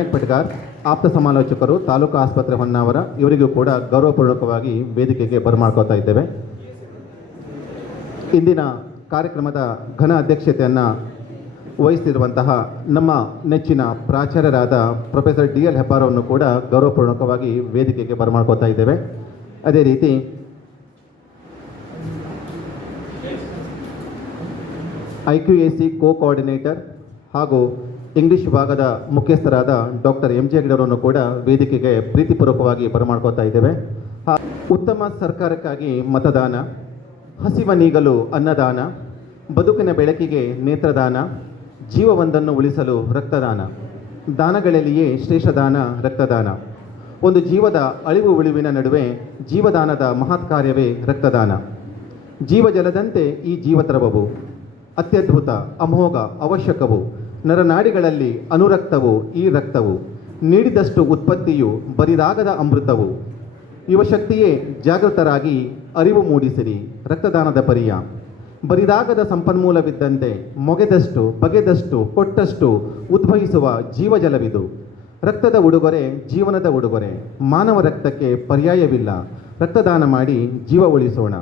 ವಿನಾಯಕ್ ಪಟ್ಗಾರ್, ಆಪ್ತ ಸಮಾಲೋಚಕರು, ತಾಲೂಕು ಆಸ್ಪತ್ರೆ ಹೊನ್ನಾವರ, ಇವರಿಗೂ ಕೂಡ ಗೌರವಪೂರ್ವಕವಾಗಿ ವೇದಿಕೆಗೆ ಬರಮಾಡ್ಕೋತಾ ಇದ್ದೇವೆ. ಇಂದಿನ ಕಾರ್ಯಕ್ರಮದ ಘನ ಅಧ್ಯಕ್ಷತೆಯನ್ನು ವಹಿಸಿರುವಂತಹ ನಮ್ಮ ನೆಚ್ಚಿನ ಪ್ರಾಚಾರ್ಯರಾದ ಪ್ರೊಫೆಸರ್ DL ಹೆಬ್ಬಾರವನ್ನು ಕೂಡ ಗೌರವಪೂರ್ವಕವಾಗಿ ವೇದಿಕೆಗೆ ಬರಮಾಡ್ಕೋತಾ ಇದ್ದೇವೆ. ಅದೇ ರೀತಿ IQAC ಕೋಆರ್ಡಿನೇಟರ್ ಹಾಗೂ ಇಂಗ್ಲಿಷ್ ವಿಭಾಗದ ಮುಖ್ಯಸ್ಥರಾದ ಡಾಕ್ಟರ್ MJ ಹೆಗ್ಡೆರನ್ನು ಕೂಡ ವೇದಿಕೆಗೆ ಪ್ರೀತಿಪೂರ್ವಕವಾಗಿ ಬರಮಾಡ್ಕೋತಾ ಇದ್ದೇವೆ. ಉತ್ತಮ ಸರ್ಕಾರಕ್ಕಾಗಿ ಮತದಾನ, ಹಸಿವ ನೀಗಲು ಅನ್ನದಾನ, ಬದುಕಿನ ಬೆಳಕಿಗೆ ನೇತ್ರದಾನ, ಜೀವವೊಂದನ್ನು ಉಳಿಸಲು ರಕ್ತದಾನ, ದಾನಗಳಲ್ಲಿಯೇ ಶ್ರೇಷ್ಠ ದಾನ ರಕ್ತದಾನ. ಒಂದು ಜೀವದ ಅಳಿವು ಉಳಿವಿನ ನಡುವೆ ಜೀವದಾನದ ಮಹತ್ ಕಾರ್ಯವೇ ರಕ್ತದಾನ. ಜೀವಜಲದಂತೆ ಈ ಜೀವದ್ರವವು ಅತ್ಯದ್ಭುತ, ಅಮೋಘ, ಅವಶ್ಯಕವು. ನರನಾಡಿಗಳಲ್ಲಿ ಅನುರಕ್ತವು ಈ ರಕ್ತವು. ನೀಡಿದಷ್ಟು ಉತ್ಪತ್ತಿಯು ಬರಿದಾಗದ ಅಮೃತವು. ಯುವಶಕ್ತಿಯೇ ಜಾಗೃತರಾಗಿ ಅರಿವು ಮೂಡಿಸಿರಿ ರಕ್ತದಾನದ ಪರಿಯ. ಬರಿದಾಗದ ಸಂಪನ್ಮೂಲವಿದ್ದಂತೆ ಮೊಗೆದಷ್ಟು ಬಗೆದಷ್ಟು ಕೊಟ್ಟಷ್ಟು ಉದ್ಭವಿಸುವ ಜೀವಜಲವಿದು. ರಕ್ತದ ಉಡುಗೊರೆ ಜೀವನದ ಉಡುಗೊರೆ. ಮಾನವ ರಕ್ತಕ್ಕೆ ಪರ್ಯಾಯವಿಲ್ಲ. ರಕ್ತದಾನ ಮಾಡಿ ಜೀವ ಉಳಿಸೋಣ.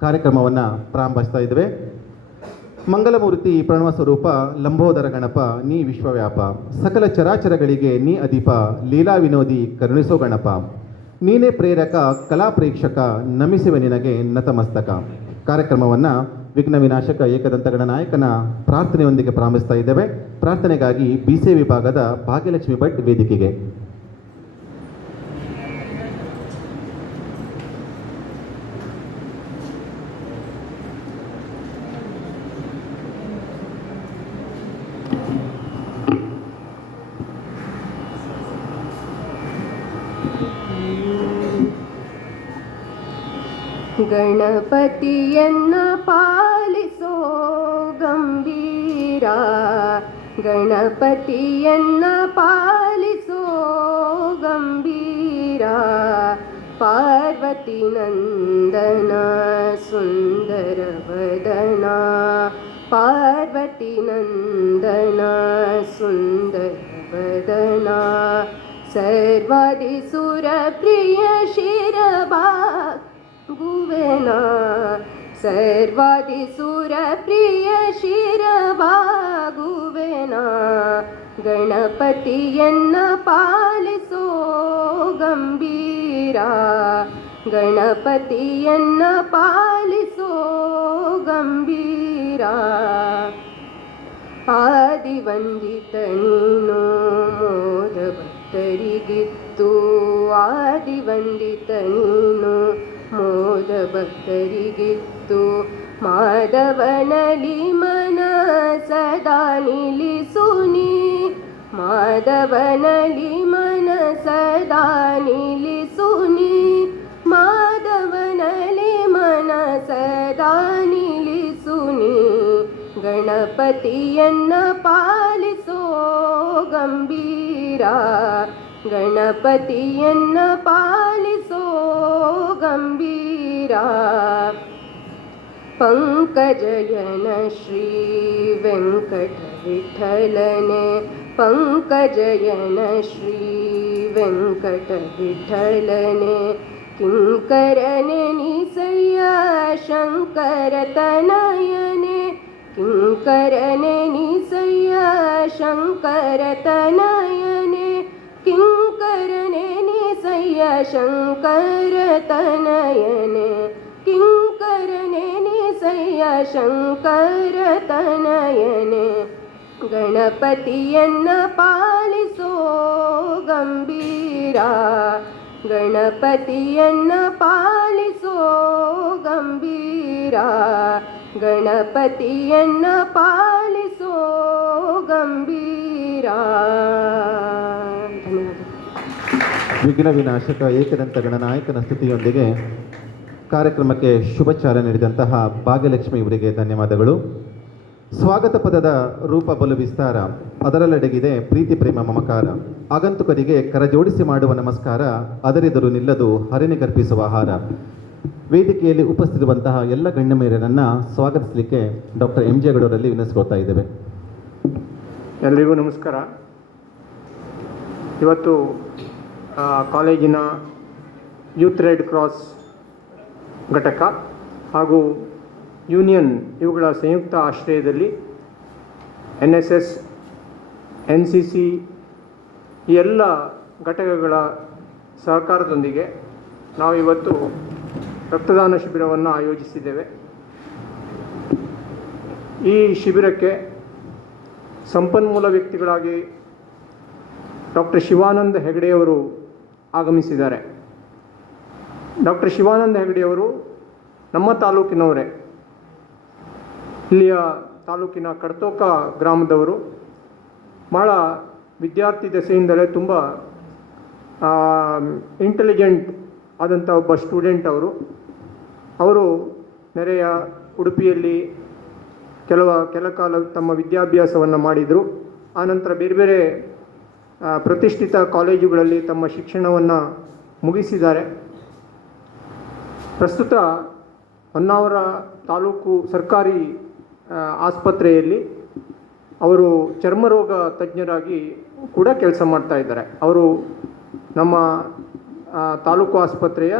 ಕಾರ್ಯಕ್ರಮವನ್ನು ಪ್ರಾರಂಭಿಸ್ತಾ ಇದ್ದೇವೆ. ಮಂಗಲಮೂರ್ತಿ ಪ್ರಣವ ಸ್ವರೂಪ ಲಂಬೋದರ ಗಣಪ ನೀ ವಿಶ್ವವ್ಯಾಪ. ಸಕಲ ಚರಾಚರಗಳಿಗೆ ನೀ ಅಧಿಪ. ಲೀಲಾ ವಿನೋದಿ ಕರುಣಿಸೋ ಗಣಪ. ನೀನೇ ಪ್ರೇರಕ ಕಲಾ ಪ್ರೇಕ್ಷಕ. ನಮಿಸುವೆ ನಿನಗೆ ನತಮಸ್ತಕ. ಕಾರ್ಯಕ್ರಮವನ್ನು ವಿಘ್ನ ವಿನಾಶಕ ಏಕದಂತ ಗಣನಾಯಕನ ಪ್ರಾರ್ಥನೆಯೊಂದಿಗೆ ಪ್ರಾರಂಭಿಸ್ತಾ ಇದ್ದೇವೆ. ಪ್ರಾರ್ಥನೆಗಾಗಿ BC ವಿಭಾಗದ ಭಾಗ್ಯಲಕ್ಷ್ಮಿ ಭಟ್ ವೇದಿಕೆಗೆ. ಗಣಪತಿಯನ್ನ ಪಾಲಿಸೋ ಗಂಭೀರ. ಗಣಪತಿಯನ್ನ ಪಾಲಿಸೋ ಗಂಭೀರ. ಪಾರ್ವತಿ ನಂದನ ಸುಂದರ ವದನ. ಪಾರ್ವತಿ ನಂದನ ಸುಂದರ ವದನ. ಸರ್ವಾದಿ ಸುರ ಪ್ರಿಯ ಶಿರಬಾ ಗುವೆನ. ಸರ್ವಾದಿ ಸುರ ಪ್ರಿಯ ಶಿರಬಾಗುವೆನ. ಗಣಪತಿಯನ್ನ ಪಾಲಿಸೋ ಗಂಭೀರ. ಗಣಪತಿಯನ್ನ ಪಾಲಿಸೋ ಗಂಭೀರ. ಆದಿವಂದಿತ ನೀನು ಮೋದ ಭಕ್ತರಿಗಿತ್ತು. ಆದಿವಂದಿತ ನೀನು ಮೋದ ಭಕ್ತರಿಗಿತ್ತು. ಮಾಧವನಲ್ಲಿ ಮನ ಸದಾ ನಿಲ್ಲಿಸುನಿ. ಮಾಧವನಲ್ಲಿ ಮನ ಸದಾ ನಿಲ್ಲಿಸುನಿ. ಮಾಧವನಲ್ಲಿ ಮನ ಸದಾ ನಿಲ್ಲಿಸುನಿ. ಗಣಪತಿಯನ್ನ ಪಾಲಿಸೋ ಗಂಭೀರ. ಗಣಪತಿಯನ್ನ ಪಾಲಿಸೋ ಗಂಭೀರ. ಪಂಕಜಯನ ಶ್ರೀ ವೆಂಕಟ ವಿಠಲನೆ. ಪಂಕಜಯನ ಶ್ರೀ ವೆಂಕಟ ವಿಠಲನೆ. ಕಿಂಕರನೆ ನಿಸಯ್ಯ ಶಂಕರ ತನಯನೆ. ಕಿಂಕರನೆ ನಿಸಯ್ಯ ಶಂಕರ ತನಯನೆ. ಕಿಂಕರನೆ ನಿಸಯ್ಯ ಶಂಕರ ತನಯನೆ. ಕಿಂಕರನೆ ನಿಸಯ್ಯ ಶಂಕರ ತನಯನೆ. ಗಣಪತಿಯನ್ನ ಪಾಲಿಸೋ ಗಂಭೀರ. ಗಣಪತಿಯನ್ನ ಪಾಲಿಸೋ ಗಂಭೀರ. ಗಣಪತಿಯನ್ನ ಪಾಲಿಸೋ ಗಂಭೀರ. ವಿಘ್ನ ವಿನಾಶಕ ಏಕದಂತ ಗಣನಾಯಕನ ಸ್ತುತಿಯೊಂದಿಗೆ ಕಾರ್ಯಕ್ರಮಕ್ಕೆ ಶುಭ ಚಾಲನೆ ನೀಡಿದಂತಹ ಭಾಗ್ಯಲಕ್ಷ್ಮಿ ಇವರಿಗೆ ಧನ್ಯವಾದಗಳು. ಸ್ವಾಗತ ಪದದ ರೂಪ ಬಲು ವಿಸ್ತಾರ. ಅದರಲ್ಲಡಗಿದೆ ಪ್ರೀತಿ ಪ್ರೇಮ ಮಮಕಾರ. ಆಗಂತುಕರಿಗೆ ಕರಜೋಡಿಸಿ ಮಾಡುವ ನಮಸ್ಕಾರ. ಅದರೆದುರು ನಿಲ್ಲದು ಹರಿನಿಗರ್ಪಿಸುವ ಆಹಾರ. ವೇದಿಕೆಯಲ್ಲಿ ಉಪಸ್ಥಿತಿರುವಂತಹ ಎಲ್ಲ ಗಣ್ಯಮೇರರನ್ನು ಸ್ವಾಗತಿಸಲಿಕ್ಕೆ ಡಾಕ್ಟರ್ MJ ಹೆಗ್ಡೆರವರಲ್ಲಿ ವಿನಂತಿಸ್ಕೊಳ್ತಾ ಇದ್ದೇವೆ. ಎಲ್ರಿಗೂ ನಮಸ್ಕಾರ. ಇವತ್ತು ಕಾಲೇಜಿನ ಯೂತ್ ರೆಡ್ ಕ್ರಾಸ್ ಘಟಕ ಹಾಗೂ ಯೂನಿಯನ್ ಇವುಗಳ ಸಂಯುಕ್ತ ಆಶ್ರಯದಲ್ಲಿ NSS, NCC ಈ ಎಲ್ಲ ಘಟಕಗಳ ಸಹಕಾರದೊಂದಿಗೆ ನಾವು ಇವತ್ತು ರಕ್ತದಾನ ಶಿಬಿರವನ್ನು ಆಯೋಜಿಸಿದ್ದೇವೆ. ಈ ಶಿಬಿರಕ್ಕೆ ಸಂಪನ್ಮೂಲ ವ್ಯಕ್ತಿಗಳಾಗಿ ಡಾಕ್ಟರ್ ಶಿವಾನಂದ ಹೆಗಡೆಯವರು ಆಗಮಿಸಿದ್ದಾರೆ. ಡಾಕ್ಟರ್ ಶಿವಾನಂದ ಹೆಗಡೆಯವರು ನಮ್ಮ ತಾಲೂಕಿನವರೇ, ಇಲ್ಲಿಯ ತಾಲೂಕಿನ ಕಡತೋಕ ಗ್ರಾಮದವರು. ಭಾಳ ವಿದ್ಯಾರ್ಥಿ ದೆಸೆಯಿಂದಲೇ ತುಂಬ ಇಂಟೆಲಿಜೆಂಟ್ ಆದಂಥ ಒಬ್ಬ ಸ್ಟೂಡೆಂಟ್ ಅವರು ನೆರೆಯ ಉಡುಪಿಯಲ್ಲಿ ಕೆಲ ಕಾಲ ತಮ್ಮ ವಿದ್ಯಾಭ್ಯಾಸವನ್ನು ಮಾಡಿದರು. ಆನಂತರ ಬೇರೆ ಬೇರೆ ಪ್ರತಿಷ್ಠಿತ ಕಾಲೇಜುಗಳಲ್ಲಿ ತಮ್ಮ ಶಿಕ್ಷಣವನ್ನು ಮುಗಿಸಿದ್ದಾರೆ. ಪ್ರಸ್ತುತ ಹೊನ್ನಾವರ ತಾಲೂಕು ಸರ್ಕಾರಿ ಆಸ್ಪತ್ರೆಯಲ್ಲಿ ಅವರು ಚರ್ಮರೋಗ ತಜ್ಞರಾಗಿ ಕೂಡ ಕೆಲಸ ಮಾಡ್ತಾ ಇದ್ದಾರೆ. ಅವರು ನಮ್ಮ ತಾಲೂಕು ಆಸ್ಪತ್ರೆಯ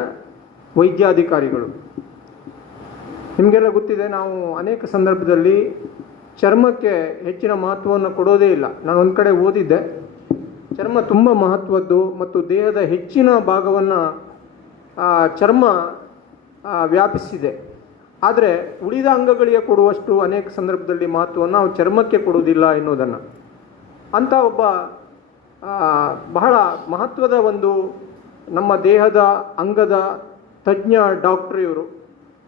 ವೈದ್ಯಾಧಿಕಾರಿಗಳು. ನಿಮಗೆಲ್ಲ ಗೊತ್ತಿದೆ, ನಾವು ಅನೇಕ ಸಂದರ್ಭದಲ್ಲಿ ಚರ್ಮಕ್ಕೆ ಹೆಚ್ಚಿನ ಮಹತ್ವವನ್ನು ಕೊಡೋದೇ ಇಲ್ಲ. ನಾನು ಒಂದು ಕಡೆ ಓದಿದ್ದೆ, ಚರ್ಮ ತುಂಬ ಮಹತ್ವದ್ದು ಮತ್ತು ದೇಹದ ಹೆಚ್ಚಿನ ಭಾಗವನ್ನು ಚರ್ಮ ವ್ಯಾಪಿಸಿದೆ. ಆದರೆ ಉಳಿದ ಅಂಗಗಳಿಗೆ ಕೊಡುವಷ್ಟು ಅನೇಕ ಸಂದರ್ಭದಲ್ಲಿ ಮಹತ್ವವನ್ನು ನಾವು ಚರ್ಮಕ್ಕೆ ಕೊಡುವುದಿಲ್ಲ ಎನ್ನುವುದನ್ನು, ಅಂಥ ಒಬ್ಬ ಬಹಳ ಮಹತ್ವದ ಒಂದು ನಮ್ಮ ದೇಹದ ಅಂಗದ ತಜ್ಞ ಡಾಕ್ಟರ್ ಇವರು.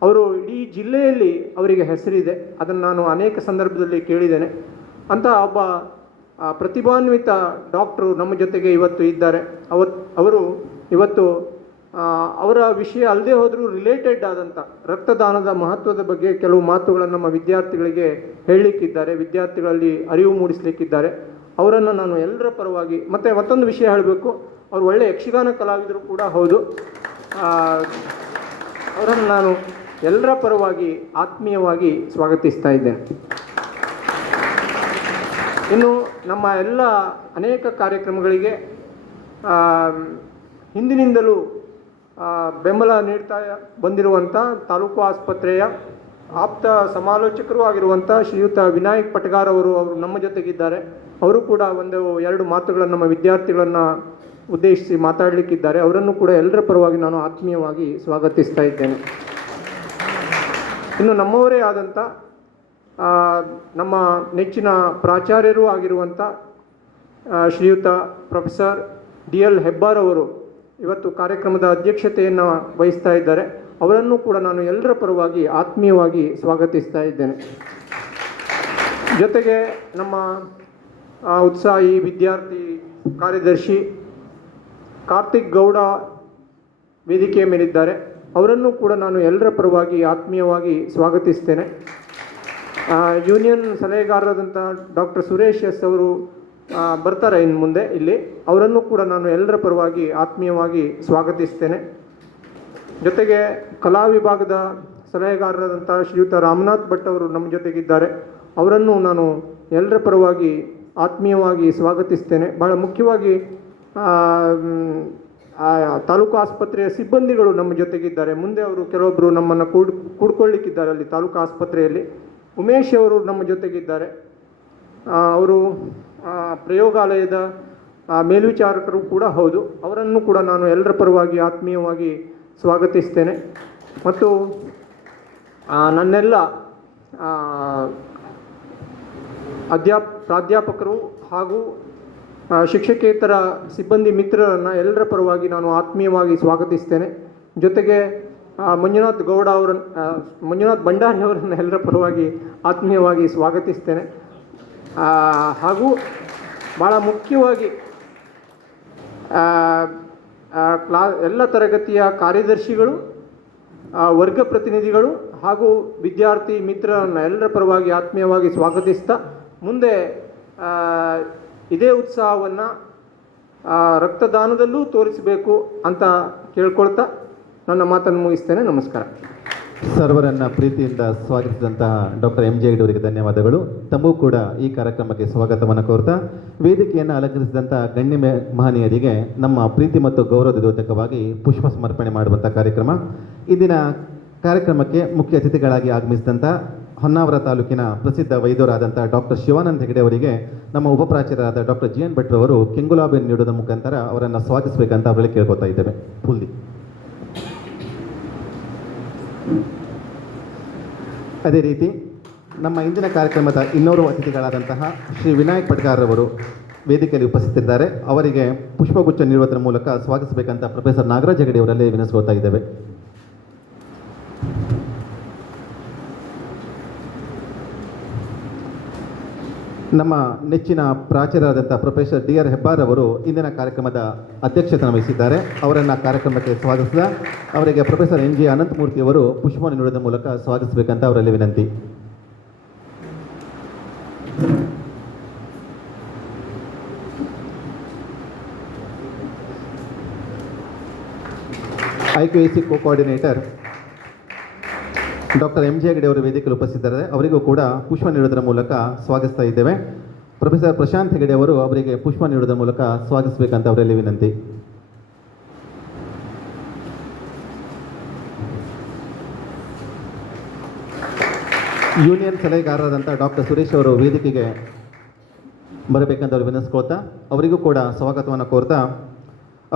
ಅವರು ಇಡೀ ಜಿಲ್ಲೆಯಲ್ಲಿ ಅವರಿಗೆ ಹೆಸರಿದೆ. ಅದನ್ನು ನಾನು ಅನೇಕ ಸಂದರ್ಭದಲ್ಲಿ ಕೇಳಿದ್ದೇನೆ. ಅಂಥ ಒಬ್ಬ ಪ್ರತಿಭಾನ್ವಿತ ಡಾಕ್ಟರು ನಮ್ಮ ಜೊತೆಗೆ ಇವತ್ತು ಇದ್ದಾರೆ. ಅವರು ಇವತ್ತು ಅವರ ವಿಷಯ ಅಲ್ಲದೆ ಹೋದರೂ ರಿಲೇಟೆಡ್ ಆದಂಥ ರಕ್ತದಾನದ ಮಹತ್ವದ ಬಗ್ಗೆ ಕೆಲವು ಮಾತುಗಳನ್ನು ನಮ್ಮ ವಿದ್ಯಾರ್ಥಿಗಳಿಗೆ ಹೇಳಲಿಕ್ಕಿದ್ದಾರೆ, ವಿದ್ಯಾರ್ಥಿಗಳಲ್ಲಿ ಅರಿವು ಮೂಡಿಸಲಿಕ್ಕಿದ್ದಾರೆ. ಅವರನ್ನು ನಾನು ಎಲ್ಲರ ಪರವಾಗಿ, ಮತ್ತು ಮತ್ತೊಂದು ವಿಷಯ ಹೇಳಬೇಕು, ಅವರು ಒಳ್ಳೆಯ ಯಕ್ಷಗಾನ ಕಲಾವಿದರು ಕೂಡ ಹೌದು. ಅವರನ್ನು ನಾನು ಎಲ್ಲರ ಪರವಾಗಿ ಆತ್ಮೀಯವಾಗಿ ಸ್ವಾಗತಿಸ್ತಾ ಇದ್ದೇನೆ. ಇನ್ನು ನಮ್ಮ ಎಲ್ಲ ಅನೇಕ ಕಾರ್ಯಕ್ರಮಗಳಿಗೆ ಹಿಂದಿನಿಂದಲೂ ಬೆಂಬಲ ನೀಡ್ತಾ ಬಂದಿರುವಂಥ ತಾಲೂಕು ಆಸ್ಪತ್ರೆಯ ಆಪ್ತ ಸಮಾಲೋಚಕರು ಆಗಿರುವಂಥ ಶ್ರೀಯುತ ವಿನಾಯಕ್ ಪಟಗಾರ್ ಅವರು ನಮ್ಮ ಜೊತೆಗಿದ್ದಾರೆ. ಅವರು ಕೂಡ ಎರಡು ಮಾತುಗಳನ್ನು ನಮ್ಮ ವಿದ್ಯಾರ್ಥಿಗಳನ್ನು ಉದ್ದೇಶಿಸಿ ಮಾತಾಡಲಿಕ್ಕಿದ್ದಾರೆ. ಅವರನ್ನು ಕೂಡ ಎಲ್ಲರ ಪರವಾಗಿ ನಾನು ಆತ್ಮೀಯವಾಗಿ ಸ್ವಾಗತಿಸ್ತಾ ಇದ್ದೇನೆ. ಇನ್ನು ನಮ್ಮವರೇ ಆದಂಥ ನಮ್ಮ ನೆಚ್ಚಿನ ಪ್ರಾಚಾರ್ಯರೂ ಆಗಿರುವಂಥ ಶ್ರೀಯುತ ಪ್ರೊಫೆಸರ್ DL ಹೆಬ್ಬಾರ್ ಅವರು ಇವತ್ತು ಕಾರ್ಯಕ್ರಮದ ಅಧ್ಯಕ್ಷತೆಯನ್ನು ವಹಿಸ್ತಾ ಇದ್ದಾರೆ. ಅವರನ್ನು ಕೂಡ ನಾನು ಎಲ್ಲರ ಪರವಾಗಿ ಆತ್ಮೀಯವಾಗಿ ಸ್ವಾಗತಿಸ್ತಾ ಇದ್ದೇನೆ. ಜೊತೆಗೆ ನಮ್ಮ ಉತ್ಸಾಹಿ ವಿದ್ಯಾರ್ಥಿ ಕಾರ್ಯದರ್ಶಿ ಕಾರ್ತಿಕ್ ಗೌಡ ವೇದಿಕೆಯ ಮೇಲಿದ್ದಾರೆ. ಅವರನ್ನು ಕೂಡ ನಾನು ಎಲ್ಲರ ಪರವಾಗಿ ಆತ್ಮೀಯವಾಗಿ ಸ್ವಾಗತಿಸ್ತೇನೆ. ಯೂನಿಯನ್ ಸಲಹೆಗಾರರಾದಂಥ ಡಾಕ್ಟರ್ ಸುರೇಶ್ ಎಸ್ ಅವರು ಬರ್ತಾರೆ ಇನ್ನು ಮುಂದೆ ಇಲ್ಲಿ. ಅವರನ್ನು ಕೂಡ ನಾನು ಎಲ್ಲರ ಪರವಾಗಿ ಆತ್ಮೀಯವಾಗಿ ಸ್ವಾಗತಿಸ್ತೇನೆ. ಜೊತೆಗೆ ಕಲಾ ವಿಭಾಗದ ಸಲಹೆಗಾರರಾದಂಥ ಶ್ರೀಯುತ ರಾಮನಾಥ್ ಭಟ್ ಅವರು ನಮ್ಮ ಜೊತೆಗಿದ್ದಾರೆ. ಅವರನ್ನು ನಾನು ಎಲ್ಲರ ಪರವಾಗಿ ಆತ್ಮೀಯವಾಗಿ ಸ್ವಾಗತಿಸ್ತೇನೆ. ಭಾಳ ಮುಖ್ಯವಾಗಿ ತಾಲೂಕು ಆಸ್ಪತ್ರೆಯ ಸಿಬ್ಬಂದಿಗಳು ನಮ್ಮ ಜೊತೆಗಿದ್ದಾರೆ. ಮುಂದೆ ಅವರು ಕೆಲವೊಬ್ಬರು ನಮ್ಮನ್ನು ಕೂಡ್ಕೊಳ್ಳಿಕ್ಕಿದ್ದಾರೆ ಅಲ್ಲಿ ತಾಲೂಕು ಆಸ್ಪತ್ರೆಯಲ್ಲಿ. ಉಮೇಶ್ ಅವರು ನಮ್ಮ ಜೊತೆಗಿದ್ದಾರೆ. ಅವರು ಪ್ರಯೋಗಾಲಯದ ಮೇಲ್ವಿಚಾರಕರು ಕೂಡ ಹೌದು. ಅವರನ್ನು ಕೂಡ ನಾನು ಎಲ್ಲರ ಪರವಾಗಿ ಆತ್ಮೀಯವಾಗಿ ಸ್ವಾಗತಿಸ್ತೇನೆ. ಮತ್ತು ನನ್ನೆಲ್ಲ ಪ್ರಾಧ್ಯಾಪಕರು ಹಾಗೂ ಶಿಕ್ಷಕೇತರ ಸಿಬ್ಬಂದಿ ಮಿತ್ರರನ್ನು ಎಲ್ಲರ ಪರವಾಗಿ ನಾನು ಆತ್ಮೀಯವಾಗಿ ಸ್ವಾಗತಿಸ್ತೇನೆ. ಜೊತೆಗೆ ಮಂಜುನಾಥ್ ಭಂಡಾರಿ ಅವರನ್ನು ಎಲ್ಲರ ಪರವಾಗಿ ಆತ್ಮೀಯವಾಗಿ ಸ್ವಾಗತಿಸ್ತೇನೆ. ಹಾಗೂ ಭಾಳ ಮುಖ್ಯವಾಗಿ ಎಲ್ಲ ತರಗತಿಯ ಕಾರ್ಯದರ್ಶಿಗಳು, ವರ್ಗ ಪ್ರತಿನಿಧಿಗಳು ಹಾಗೂ ವಿದ್ಯಾರ್ಥಿ ಮಿತ್ರರನ್ನು ಎಲ್ಲರ ಪರವಾಗಿ ಆತ್ಮೀಯವಾಗಿ ಸ್ವಾಗತಿಸ್ತಾ, ಮುಂದೆ ಇದೇ ಉತ್ಸಾಹವನ್ನು ರಕ್ತದಾನದಲ್ಲೂ ತೋರಿಸಬೇಕು ಅಂತ ಕೇಳ್ಕೊಳ್ತಾ ನನ್ನ ಮಾತನ್ನು ಮುಗಿಸ್ತೇನೆ. ನಮಸ್ಕಾರ. ಸರ್ವರನ್ನ ಪ್ರೀತಿಯಿಂದ ಸ್ವಾಗತಿಸಿದಂತಹ ಡಾಕ್ಟರ್ ಎಂ ಜೆ ಅವರಿಗೆ ಧನ್ಯವಾದಗಳು. ತಮಗೂ ಕೂಡ ಈ ಕಾರ್ಯಕ್ರಮಕ್ಕೆ ಸ್ವಾಗತವನ್ನು ಕೋರ್ತಾ ವೇದಿಕೆಯನ್ನು ಅಲಂಕರಿಸಿದಂಥ ಗಣ್ಯ ಮಹನೀಯರಿಗೆ ನಮ್ಮ ಪ್ರೀತಿ ಮತ್ತು ಗೌರವದ ದ್ಯೋತಕವಾಗಿ ಪುಷ್ಪ ಸಮರ್ಪಣೆ ಮಾಡುವಂಥ ಕಾರ್ಯಕ್ರಮ. ಇಂದಿನ ಕಾರ್ಯಕ್ರಮಕ್ಕೆ ಮುಖ್ಯ ಅತಿಥಿಗಳಾಗಿ ಆಗಮಿಸಿದಂಥ ಹೊನ್ನಾವರ ತಾಲೂಕಿನ ಪ್ರಸಿದ್ಧ ವೈದ್ಯರಾದಂಥ ಡಾಕ್ಟರ್ ಶಿವಾನಂದ ಹೆಗಡೆ ಅವರಿಗೆ ನಮ್ಮ ಉಪಪ್ರಾಚಾರ್ಯರಾದ ಡಾಕ್ಟರ್ ಜಿ ಎನ್ ಭಟ್ರು ಅವರು ಕೆಂಗುಲಾಬಿಯನ್ನು ನೀಡುವುದರ ಮುಖಾಂತರ ಅವರನ್ನು ಸ್ವಾಗತಿಸಬೇಕಂತ ಅವರಲ್ಲಿ ಕೇಳ್ಕೊತಾ ಇದ್ದೇವೆ. ಫುಲ್ಲಿ ಅದೇ ರೀತಿ ನಮ್ಮ ಇಂದಿನ ಕಾರ್ಯಕ್ರಮದ ಇನ್ನೋರ್ವ ಅತಿಥಿಗಳಾದಂತಹ ಶ್ರೀ ವಿನಾಯಕ್ ಪಟ್ಕಾರ್ರವರು ವೇದಿಕೆಯಲ್ಲಿ ಉಪಸ್ಥಿತರಿದ್ದಾರೆ. ಅವರಿಗೆ ಪುಷ್ಪಗುಚ್ಛ ನೀಡುವುದರ ಮೂಲಕ ಸ್ವಾಗತಿಸಬೇಕಂತ ಪ್ರೊಫೆಸರ್ ನಾಗರಾಜ್ ಹೆಗಡೆ ಅವರಲ್ಲಿ ವಿನಂತಿಸ್ಕೊಳ್ತಾ ಇದ್ದೇವೆ. ನಮ್ಮ ನೆಚ್ಚಿನ ಪ್ರಾಚಾರ್ಯರಾದಂಥ ಪ್ರೊಫೆಸರ್ ಡಿ ಆರ್ ಹೆಬ್ಬಾರ್ ಅವರು ಇಂದಿನ ಕಾರ್ಯಕ್ರಮದ ಅಧ್ಯಕ್ಷತೆ ವಹಿಸಿದ್ದಾರೆ. ಅವರನ್ನು ಕಾರ್ಯಕ್ರಮಕ್ಕೆ ಸ್ವಾಗತಿಸಿದ ಅವರಿಗೆ ಪ್ರೊಫೆಸರ್ ಎನ್ ಜಿ ಅನಂತಮೂರ್ತಿ ಅವರು ಪುಷ್ಪವನ್ನು ನೀಡುವುದರ ಮೂಲಕ ಸ್ವಾಗತಿಸಬೇಕಂತ ಅವರಲ್ಲಿ ವಿನಂತಿ. IQAC coordinator doctor M J Hegde ಅವರು ವೇದಿಕೆಯಲ್ಲಿ ಉಪಸ್ಥಿತರಿದ್ದಾರೆ. ಅವರಿಗೂ ಕೂಡ ಪುಷ್ಪ ನೀಡುವುದರ ಮೂಲಕ ಸ್ವಾಗತಿಸ್ತಾ ಇದ್ದೇವೆ. ಪ್ರೊಫೆಸರ್ ಪ್ರಶಾಂತ್ ಹೆಗಡೆ ಅವರು ಅವರಿಗೆ ಪುಷ್ಪ ನೀಡುವುದರ ಮೂಲಕ ಸ್ವಾಗತಿಸಬೇಕಂತ ಅವರಲ್ಲಿ ವಿನಂತಿ. ಯೂನಿಯನ್ ಸಲಹೆಗಾರರಾದಂಥ ಡಾಕ್ಟರ್ ಸುರೇಶ್ ಅವರು ವೇದಿಕೆಗೆ ಬರಬೇಕಂತ ಅವರು ವಿನಂತಿಸ್ಕೊಳ್ತಾ ಅವರಿಗೂ ಕೂಡ ಸ್ವಾಗತವನ್ನು ಕೋರ್ತಾ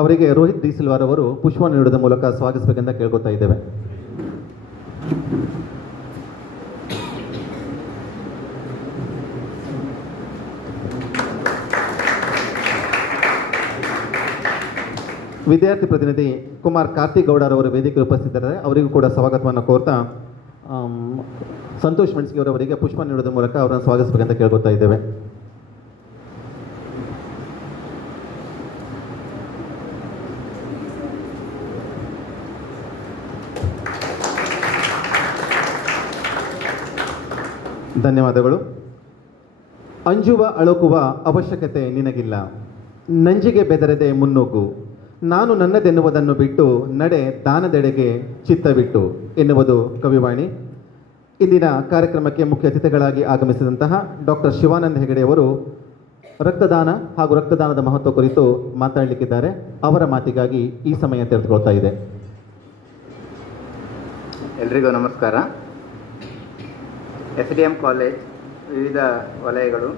ಅವರಿಗೆ ರೋಹಿತ್ ಡಿ ಸಿಲ್ವಾರ್ ಅವರು ಪುಷ್ಪ ನೀಡುವುದರ ಮೂಲಕ ಸ್ವಾಗತಿಸಬೇಕಂತ ಕೇಳ್ಕೊತಾ ಇದ್ದೇವೆ. ವಿದ್ಯಾರ್ಥಿ ಪ್ರತಿನಿಧಿ ಕುಮಾರ್ ಕಾರ್ತಿಕ್ ಗೌಡರವರು ವೇದಿಕೆ ಉಪಸ್ಥಿತರಿದ್ದಾರೆ. ಅವರಿಗೂ ಕೂಡ ಸ್ವಾಗತವನ್ನು ಕೋರ್ತಾ ಸಂತೋಷ್ ಮೆಣಸಿಗೆ ಅವರಿಗೆ ಪುಷ್ಪ ನೀಡುವುದರ ಮೂಲಕ ಅವರನ್ನು ಸ್ವಾಗತಿಸಬೇಕಂತ ಕೇಳ್ಕೊತಾ ಇದ್ದೇವೆ. ಧನ್ಯವಾದಗಳು. ಅಂಜುವ ಅಳುಕುವ ಅವಶ್ಯಕತೆ ನಿನಗಿಲ್ಲ, ನಂಜಿಗೆ ಬೆದರದೆ ಮುನ್ನುಗ್ಗು, ನಾನು ನನ್ನದೆನ್ನುವುದನ್ನು ಬಿಟ್ಟು ನಡೆ ದಾನದೆಡೆಗೆ ಚಿತ್ತವಿಟ್ಟು ಎನ್ನುವುದು ಕವಿವಾಣಿ. ಇಂದಿನ ಕಾರ್ಯಕ್ರಮಕ್ಕೆ ಮುಖ್ಯ ಅತಿಥಿಗಳಾಗಿ ಆಗಮಿಸಿದಂತಹ ಡಾಕ್ಟರ್ ಶಿವಾನಂದ ಹೆಗಡೆಯವರು ರಕ್ತದಾನ ಹಾಗೂ ರಕ್ತದಾನದ ಮಹತ್ವ ಕುರಿತು ಮಾತಾಡಲಿಕ್ಕಿದ್ದಾರೆ. ಅವರ ಮಾತಿಗಾಗಿ ಈ ಸಮಯ ತೆರೆದುಕೊಳ್ತಾ ಇದೆ. ಎಲ್ರಿಗೂ ನಮಸ್ಕಾರ. SDM ಕಾಲೇಜ್, ವಿವಿಧ ವಲಯಗಳು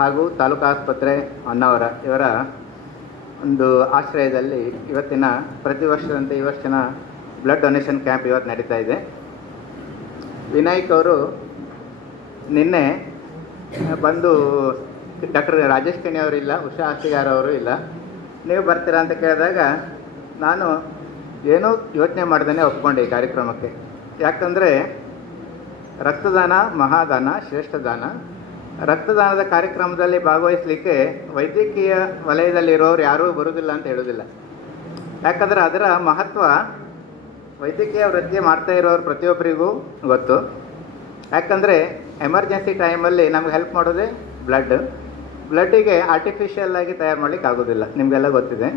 ಹಾಗೂ ತಾಲೂಕು ಆಸ್ಪತ್ರೆ ಹೊನ್ನಾವರ ಇವರ ಒಂದು ಆಶ್ರಯದಲ್ಲಿ ಇವತ್ತಿನ ಪ್ರತಿ ವರ್ಷದಂತೆ ಈ ವರ್ಷನ ಬ್ಲಡ್ ಡೊನೇಷನ್ ಕ್ಯಾಂಪ್ ಇವತ್ತು ನಡೀತಾ ಇದೆ. ವಿನಾಯಕ್ ಅವರು ನಿನ್ನೆ ಬಂದು ಡಾಕ್ಟರ್ ರಾಜೇಶ್ ಕಣಿ ಅವರಿಲ್ಲ, ಉಷಾ ಆಸ್ತಿಗಾರ್ ಅವರು ಇಲ್ಲ, ನೀವು ಬರ್ತೀರಾ ಅಂತ ಕೇಳಿದಾಗ ನಾನು ಏನೂ ಯೋಚನೆ ಮಾಡ್ದೇ ಒಪ್ಕೊಂಡೆ ಈ ಕಾರ್ಯಕ್ರಮಕ್ಕೆ. ಯಾಕಂದರೆ ರಕ್ತದಾನ ಮಹಾದಾನ, ಶ್ರೇಷ್ಠ ದಾನ. ರಕ್ತದಾನದ ಕಾರ್ಯಕ್ರಮದಲ್ಲಿ ಭಾಗವಹಿಸಲಿಕ್ಕೆ ವೈದ್ಯಕೀಯ ವಲಯದಲ್ಲಿರೋರು ಯಾರೂ ಬರುವುದಿಲ್ಲ ಅಂತ ಹೇಳೋದಿಲ್ಲ. ಯಾಕಂದರೆ ಅದರ ಮಹತ್ವ ವೈದ್ಯಕೀಯ ವೃತ್ತಿ ಮಾಡ್ತಾ ಇರೋರು ಪ್ರತಿಯೊಬ್ಬರಿಗೂ ಗೊತ್ತು. ಯಾಕಂದರೆ ಎಮರ್ಜೆನ್ಸಿ ಟೈಮಲ್ಲಿ ನಮ್ಗೆ ಹೆಲ್ಪ್ ಮಾಡೋದೇ ಬ್ಲಡ್ಡಿಗೆ ಆರ್ಟಿಫಿಷಿಯಲ್ ಆಗಿ ತಯಾರು ಮಾಡಲಿಕ್ಕೆ ಆಗೋದಿಲ್ಲ, ನಿಮಗೆಲ್ಲ ಗೊತ್ತಿದೆ.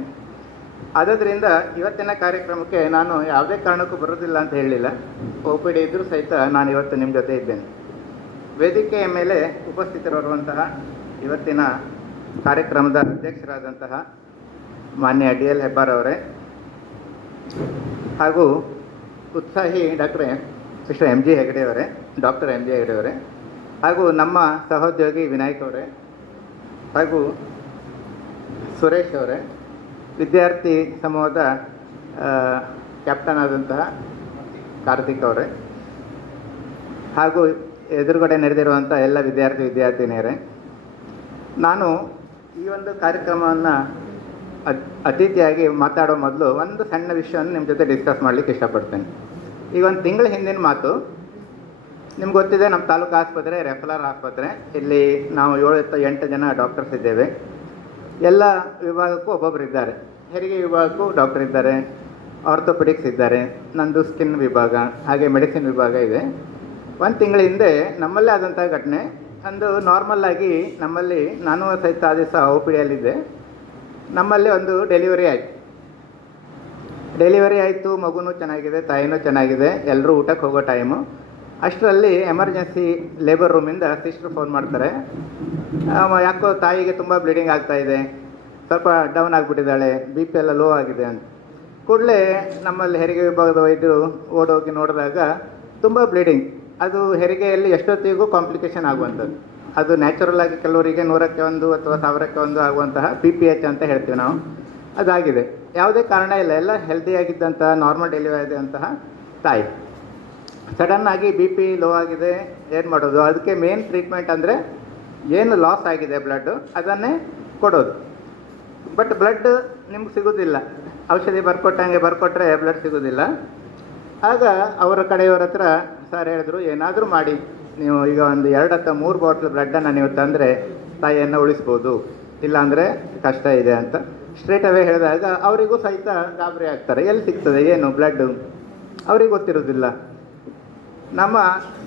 ಆದ್ದರಿಂದ ಇವತ್ತಿನ ಕಾರ್ಯಕ್ರಮಕ್ಕೆ ನಾನು ಯಾವುದೇ ಕಾರಣಕ್ಕೂ ಬರೋದಿಲ್ಲ ಅಂತ ಹೇಳಲಿಲ್ಲ. OPD ಇದ್ದರೂ ಸಹಿತ ನಾನು ಇವತ್ತು ನಿಮ್ಮ ಜೊತೆ ಇದ್ದೇನೆ. ವೇದಿಕೆಯ ಮೇಲೆ ಉಪಸ್ಥಿತರಿರುವಂತಹ ಇವತ್ತಿನ ಕಾರ್ಯಕ್ರಮದ ಅಧ್ಯಕ್ಷರಾದಂತಹ ಮಾನ್ಯ DL ಹೆಬ್ಬಾರ್ ಅವರೇ ಹಾಗೂ ಉತ್ಸಾಹಿ ಡಾಕ್ಟರ್ ಎಂ ಜಿ ಹೆಗಡೆ ಅವರೇ ಹಾಗೂ ನಮ್ಮ ಸಹೋದ್ಯೋಗಿ ವಿನಾಯಕ್ ಅವರೇ ಹಾಗೂ ಸುರೇಶ್ ಅವರೇ, ವಿದ್ಯಾರ್ಥಿ ಸಮೂಹದ ಕ್ಯಾಪ್ಟನ್ ಆದಂತಹ ಕಾರ್ತಿಕ್ ಅವರೇ ಹಾಗೂ ಎದುರುಗಡೆ ನಡೆದಿರುವಂಥ ಎಲ್ಲ ವಿದ್ಯಾರ್ಥಿನಿಯರೇ, ನಾನು ಈ ಒಂದು ಕಾರ್ಯಕ್ರಮವನ್ನು ಅತಿಥಿಯಾಗಿ ಮಾತಾಡೋ ಮೊದಲು ಒಂದು ಸಣ್ಣ ವಿಷಯವನ್ನು ನಿಮ್ಮ ಜೊತೆ ಡಿಸ್ಕಸ್ ಮಾಡಲಿಕ್ಕೆ ಇಷ್ಟಪಡ್ತೇನೆ. ಈಗ ಒಂದು ತಿಂಗಳ ಹಿಂದಿನ ಮಾತು. ನಿಮ್ಗೆ ಗೊತ್ತಿದೆ, ನಮ್ಮ ತಾಲೂಕು ಆಸ್ಪತ್ರೆ ರೆಫರಲ್ ಆಸ್ಪತ್ರೆ. ಇಲ್ಲಿ ನಾವು 7-8 ಜನ ಡಾಕ್ಟರ್ಸ್ ಇದ್ದೇವೆ. ಎಲ್ಲ ವಿಭಾಗಕ್ಕೂ ಒಬ್ಬೊಬ್ಬರು ಇದ್ದಾರೆ. ಹೆರಿಗೆ ವಿಭಾಗಕ್ಕೂ ಡಾಕ್ಟರ್ ಇದ್ದಾರೆ, ಆರ್ಥೋಪೆಡಿಕ್ಸ್ ಇದ್ದಾರೆ, ನಂದು ಸ್ಕಿನ್ ವಿಭಾಗ, ಹಾಗೆ ಮೆಡಿಸಿನ್ ವಿಭಾಗ ಇದೆ. ಒಂದು ತಿಂಗಳ ಹಿಂದೆ ನಮ್ಮಲ್ಲೇ ಆದಂಥ ಘಟನೆ. ಒಂದು ನಾರ್ಮಲ್ ಆಗಿ ನಮ್ಮಲ್ಲಿ, ನಾನು ಸಹಿತ ಆ ದಿವಸ OPD ಯಲ್ಲಿದ್ದೆ, ನಮ್ಮಲ್ಲಿ ಒಂದು ಡೆಲಿವರಿ ಆಯಿತು. ಡೆಲಿವರಿ ಆಯಿತು, ಮಗುನೂ ಚೆನ್ನಾಗಿದೆ, ತಾಯಿನೂ ಚೆನ್ನಾಗಿದೆ, ಎಲ್ಲರೂ ಊಟಕ್ಕೆ ಹೋಗೋ ಟೈಮು. ಅಷ್ಟರಲ್ಲಿ ಎಮರ್ಜೆನ್ಸಿ ಲೇಬರ್ ರೂಮಿಂದ ಸಿಸ್ಟ್ರು ಫೋನ್ ಮಾಡ್ತಾರೆ, ಯಾಕೋ ತಾಯಿಗೆ ತುಂಬ ಬ್ಲೀಡಿಂಗ್ ಆಗ್ತಾ ಇದೆ, ಸ್ವಲ್ಪ ಡೌನ್ ಆಗಿಬಿಟ್ಟಿದ್ದಾಳೆ, ಬಿ ಪಿ ಎಲ್ಲ ಲೋ ಆಗಿದೆ ಅಂತ. ಕೂಡಲೇ ನಮ್ಮಲ್ಲಿ ಹೆರಿಗೆ ವಿಭಾಗದ ವೈದ್ಯರು ಓಡೋಗಿ ನೋಡಿದಾಗ ತುಂಬ ಬ್ಲೀಡಿಂಗ್. ಅದು ಹೆರಿಗೆಯಲ್ಲಿ ಎಷ್ಟೊತ್ತಿಗೂ ಕಾಂಪ್ಲಿಕೇಶನ್ ಆಗುವಂಥದ್ದು. ಅದು ನ್ಯಾಚುರಲ್ ಆಗಿ ಕೆಲವರಿಗೆ 100ಕ್ಕೆ 1 ಅಥವಾ 1000ಕ್ಕೆ 1 ಆಗುವಂತಹ PPH ಅಂತ ಹೇಳ್ತೀವಿ ನಾವು, ಅದಾಗಿದೆ. ಯಾವುದೇ ಕಾರಣ ಇಲ್ಲ, ಎಲ್ಲ ಹೆಲ್ದಿಯಾಗಿದ್ದಂತಹ ನಾರ್ಮಲ್ ಡೆಲಿವರಿ ಆದಂತಹ ತಾಯಿ. ಸಡನ್ನಾಗಿ ಬಿ ಪಿ ಲೋ ಆಗಿದೆ, ಏನು ಮಾಡೋದು? ಅದಕ್ಕೆ ಮೇನ್ ಟ್ರೀಟ್ಮೆಂಟ್ ಅಂದರೆ ಏನು ಲಾಸ್ ಆಗಿದೆ ಬ್ಲಡ್ಡು ಅದನ್ನೇ ಕೊಡೋದು. ಬಟ್ ಬ್ಲಡ್ ನಿಮ್ಗೆ ಸಿಗೋದಿಲ್ಲ, ಔಷಧಿ ಬರ್ಕೊಟ್ರೆ ಬ್ಲಡ್ ಸಿಗೋದಿಲ್ಲ. ಆಗ ಅವರ ಕಡೆಯವರ ಹತ್ರ ಸರ್ ಹೇಳಿದ್ರು, ಏನಾದರೂ ಮಾಡಿ ನೀವು ಈಗ ಒಂದು 2 ಅಥವಾ 3 ಬಾಟ್ಲ್ ಬ್ಲಡ್ಡನ್ನು ನೀವು ತಂದರೆ ತಾಯಿಯನ್ನು ಉಳಿಸ್ಬೋದು, ಇಲ್ಲಾಂದರೆ ಕಷ್ಟ ಇದೆ ಅಂತ ಸ್ಟ್ರೇಟ್ ಅವೇ ಹೇಳಿದಾಗ ಅವರಿಗೂ ಸಹಿತ ಗಾಬರಿ ಆಗ್ತಾರೆ. ಎಲ್ಲಿ ಸಿಗ್ತದೆ ಏನು ಬ್ಲಡ್ಡು? ಅವ್ರಿಗೆ ಗೊತ್ತಿರೋದಿಲ್ಲ. ನಮ್ಮ